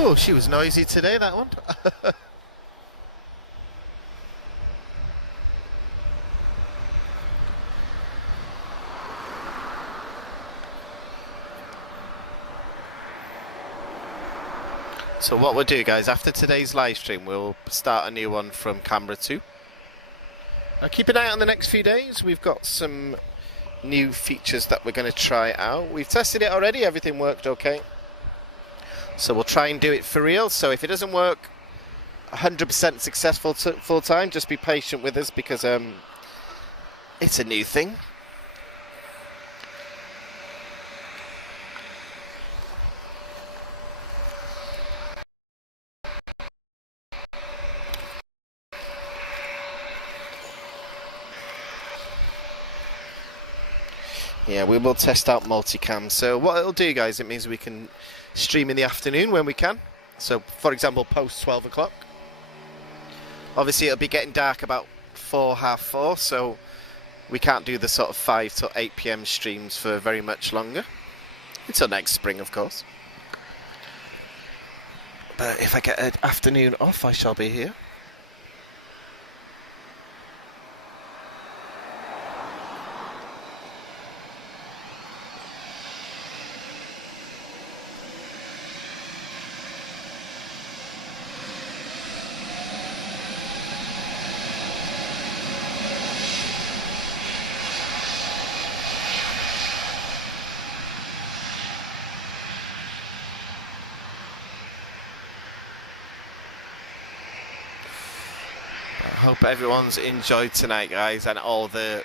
Oh, she was noisy today, that one. So what we'll do, guys, after today's live stream, we'll start a new one from camera 2. Keep an eye out on the next few days. We've got some new features that we're going to try out. We've tested it already, everything worked okay. So we'll try and do it for real. So if it doesn't work 100% successful full time, just be patient with us because it's a new thing. Yeah, we will test out multicam. So what it'll do, guys, it means we can stream in the afternoon when we can. So, for example, post 12 o'clock. Obviously, it'll be getting dark about 4, half 4, so we can't do the sort of 5 to 8 PM streams for very much longer. Until next spring, of course. But if I get an afternoon off, I shall be here. Hope everyone's enjoyed tonight, guys, and all the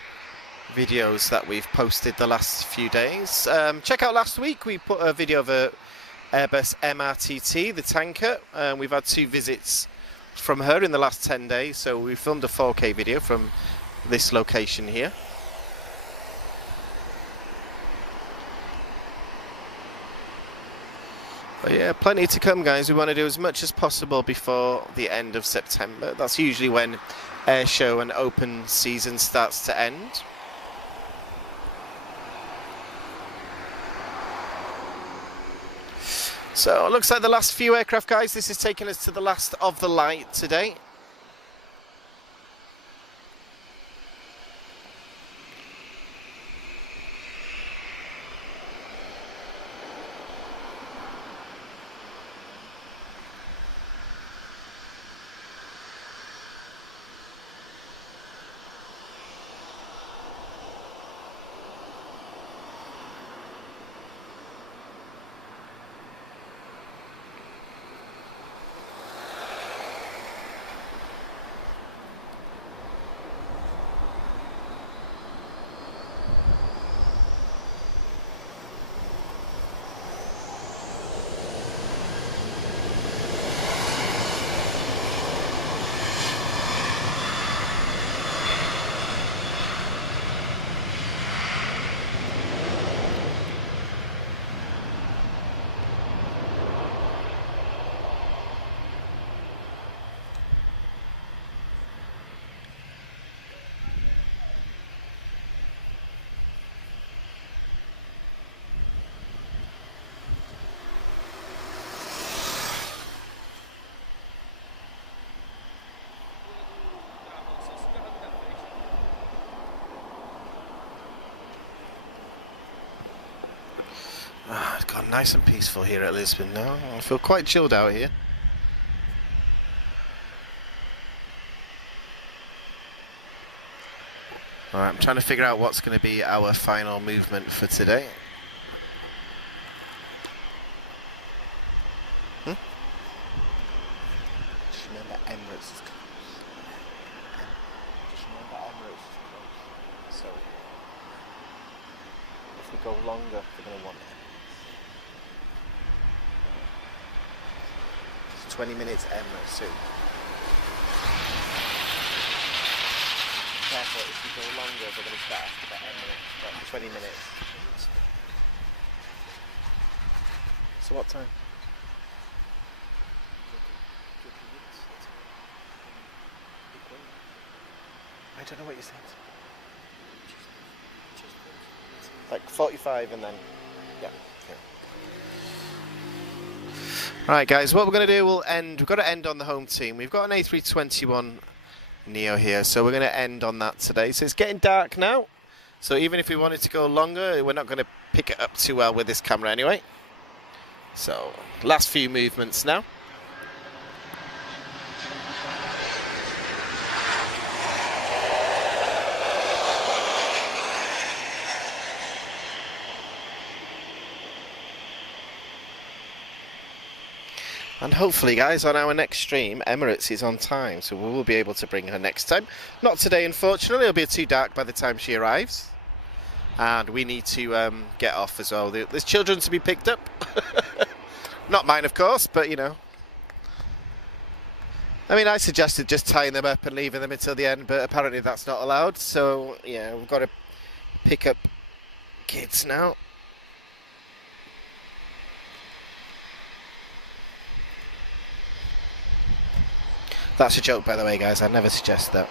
videos that we've posted the last few days. Check out last week, we put a video of a Airbus MRTT, the tanker. We've had 2 visits from her in the last 10 days, so we filmed a 4K video from this location here. But yeah, plenty to come, guys. We want to do as much as possible before the end of September. That's usually when air show and open season starts to end. So it looks like the last few aircraft, guys. This is taking us to the last of the light today. It's gone nice and peaceful here at Lisbon now. I feel quite chilled out here. Alright, I'm trying to figure out what's going to be our final movement for today. Just remember Emirates is close. Just remember Emirates is close. So, if we go longer, we're going to want it. 20 minutes Emirates soon. Careful, if we go longer, we're going to start after that Emirates. About 20 minutes. So what time? I don't know what you said. Like 45 and then, yeah. Right, guys, what we're going to do, we've got to end on the home team. We've got an A321 Neo here, so we're going to end on that today. So it's getting dark now, so even if we wanted to go longer, we're not going to pick it up too well with this camera anyway. So, last few movements now. And hopefully, guys, on our next stream, Emirates is on time, so we will be able to bring her next time. Not today, unfortunately. It'll be too dark by the time she arrives. And we need to get off as well. There's children to be picked up. Not mine, of course, but, you know. I mean, I suggested just tying them up and leaving them until the end, but apparently that's not allowed. So, yeah, we've got to pick up kids now. That's a joke, by the way, guys. I never suggest that.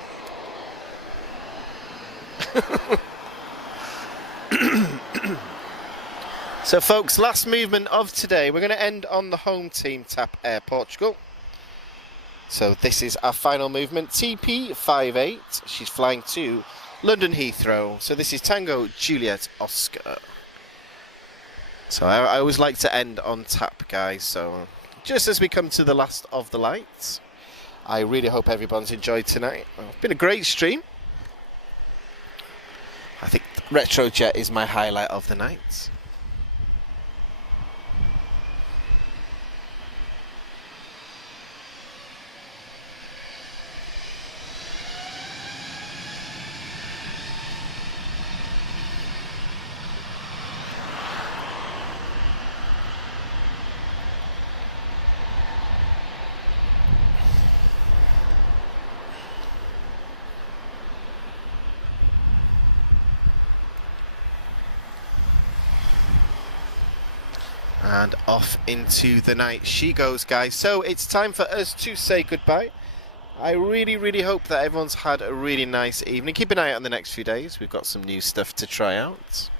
So, folks, last movement of today. We're going to end on the home team TAP Air Portugal. So this is our final movement. TP58. She's flying to London Heathrow. So this is Tango Juliet Oscar. So I always like to end on TAP, guys. So just as we come to the last of the lights, I really hope everyone's enjoyed tonight. It's been a great stream. I think Retrojet is my highlight of the night. And off into the night she goes, guys. So it's time for us to say goodbye. I really hope that everyone's had a really nice evening. Keep an eye out on the next few days. We've got some new stuff to try out.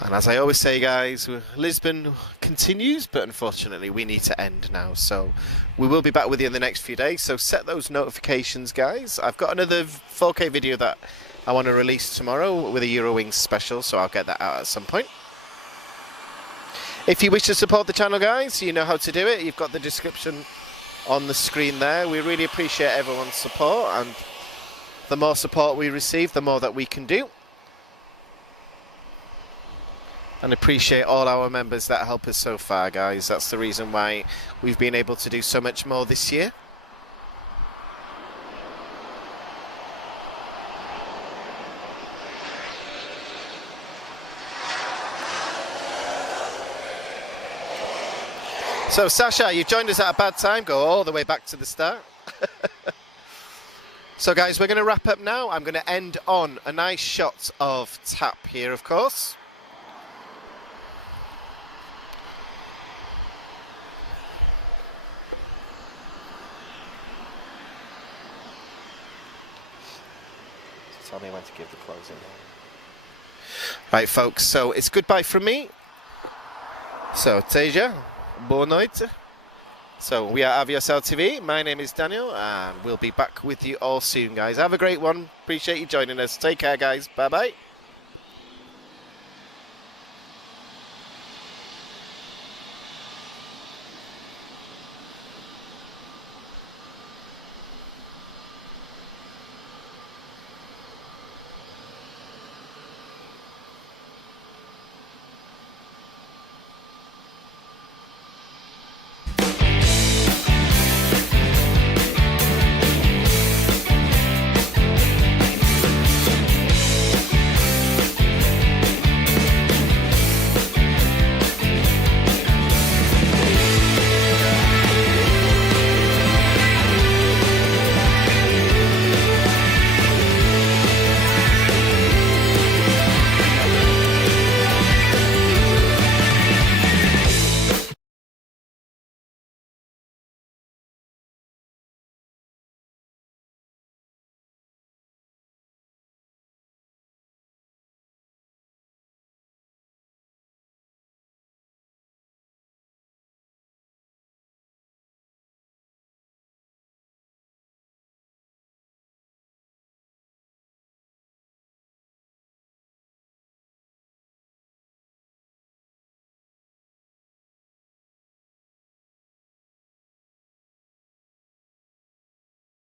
And as I always say, guys, Lisbon continues, but unfortunately we need to end now. So we will be back with you in the next few days. So set those notifications, guys. I've got another 4K video that I want to release tomorrow with a Eurowings special, so I'll get that out at some point. If you wish to support the channel, guys, you know how to do it. You've got the description on the screen there. We really appreciate everyone's support, and the more support we receive, the more that we can do. And appreciate all our members that help us so far, guys. That's the reason why we've been able to do so much more this year. So, Sasha, you joined us at a bad time. Go all the way back to the start. So, guys, we're going to wrap up now. I'm going to end on a nice shot of TAP here, of course. Tell me when to give the closing. Right, folks, so it's goodbye from me. So, Teja. Boa noite. So we are Aviação TV. My name is Daniel, and we'll be back with you all soon, guys. Have a great one. Appreciate you joining us. Take care, guys. Bye bye.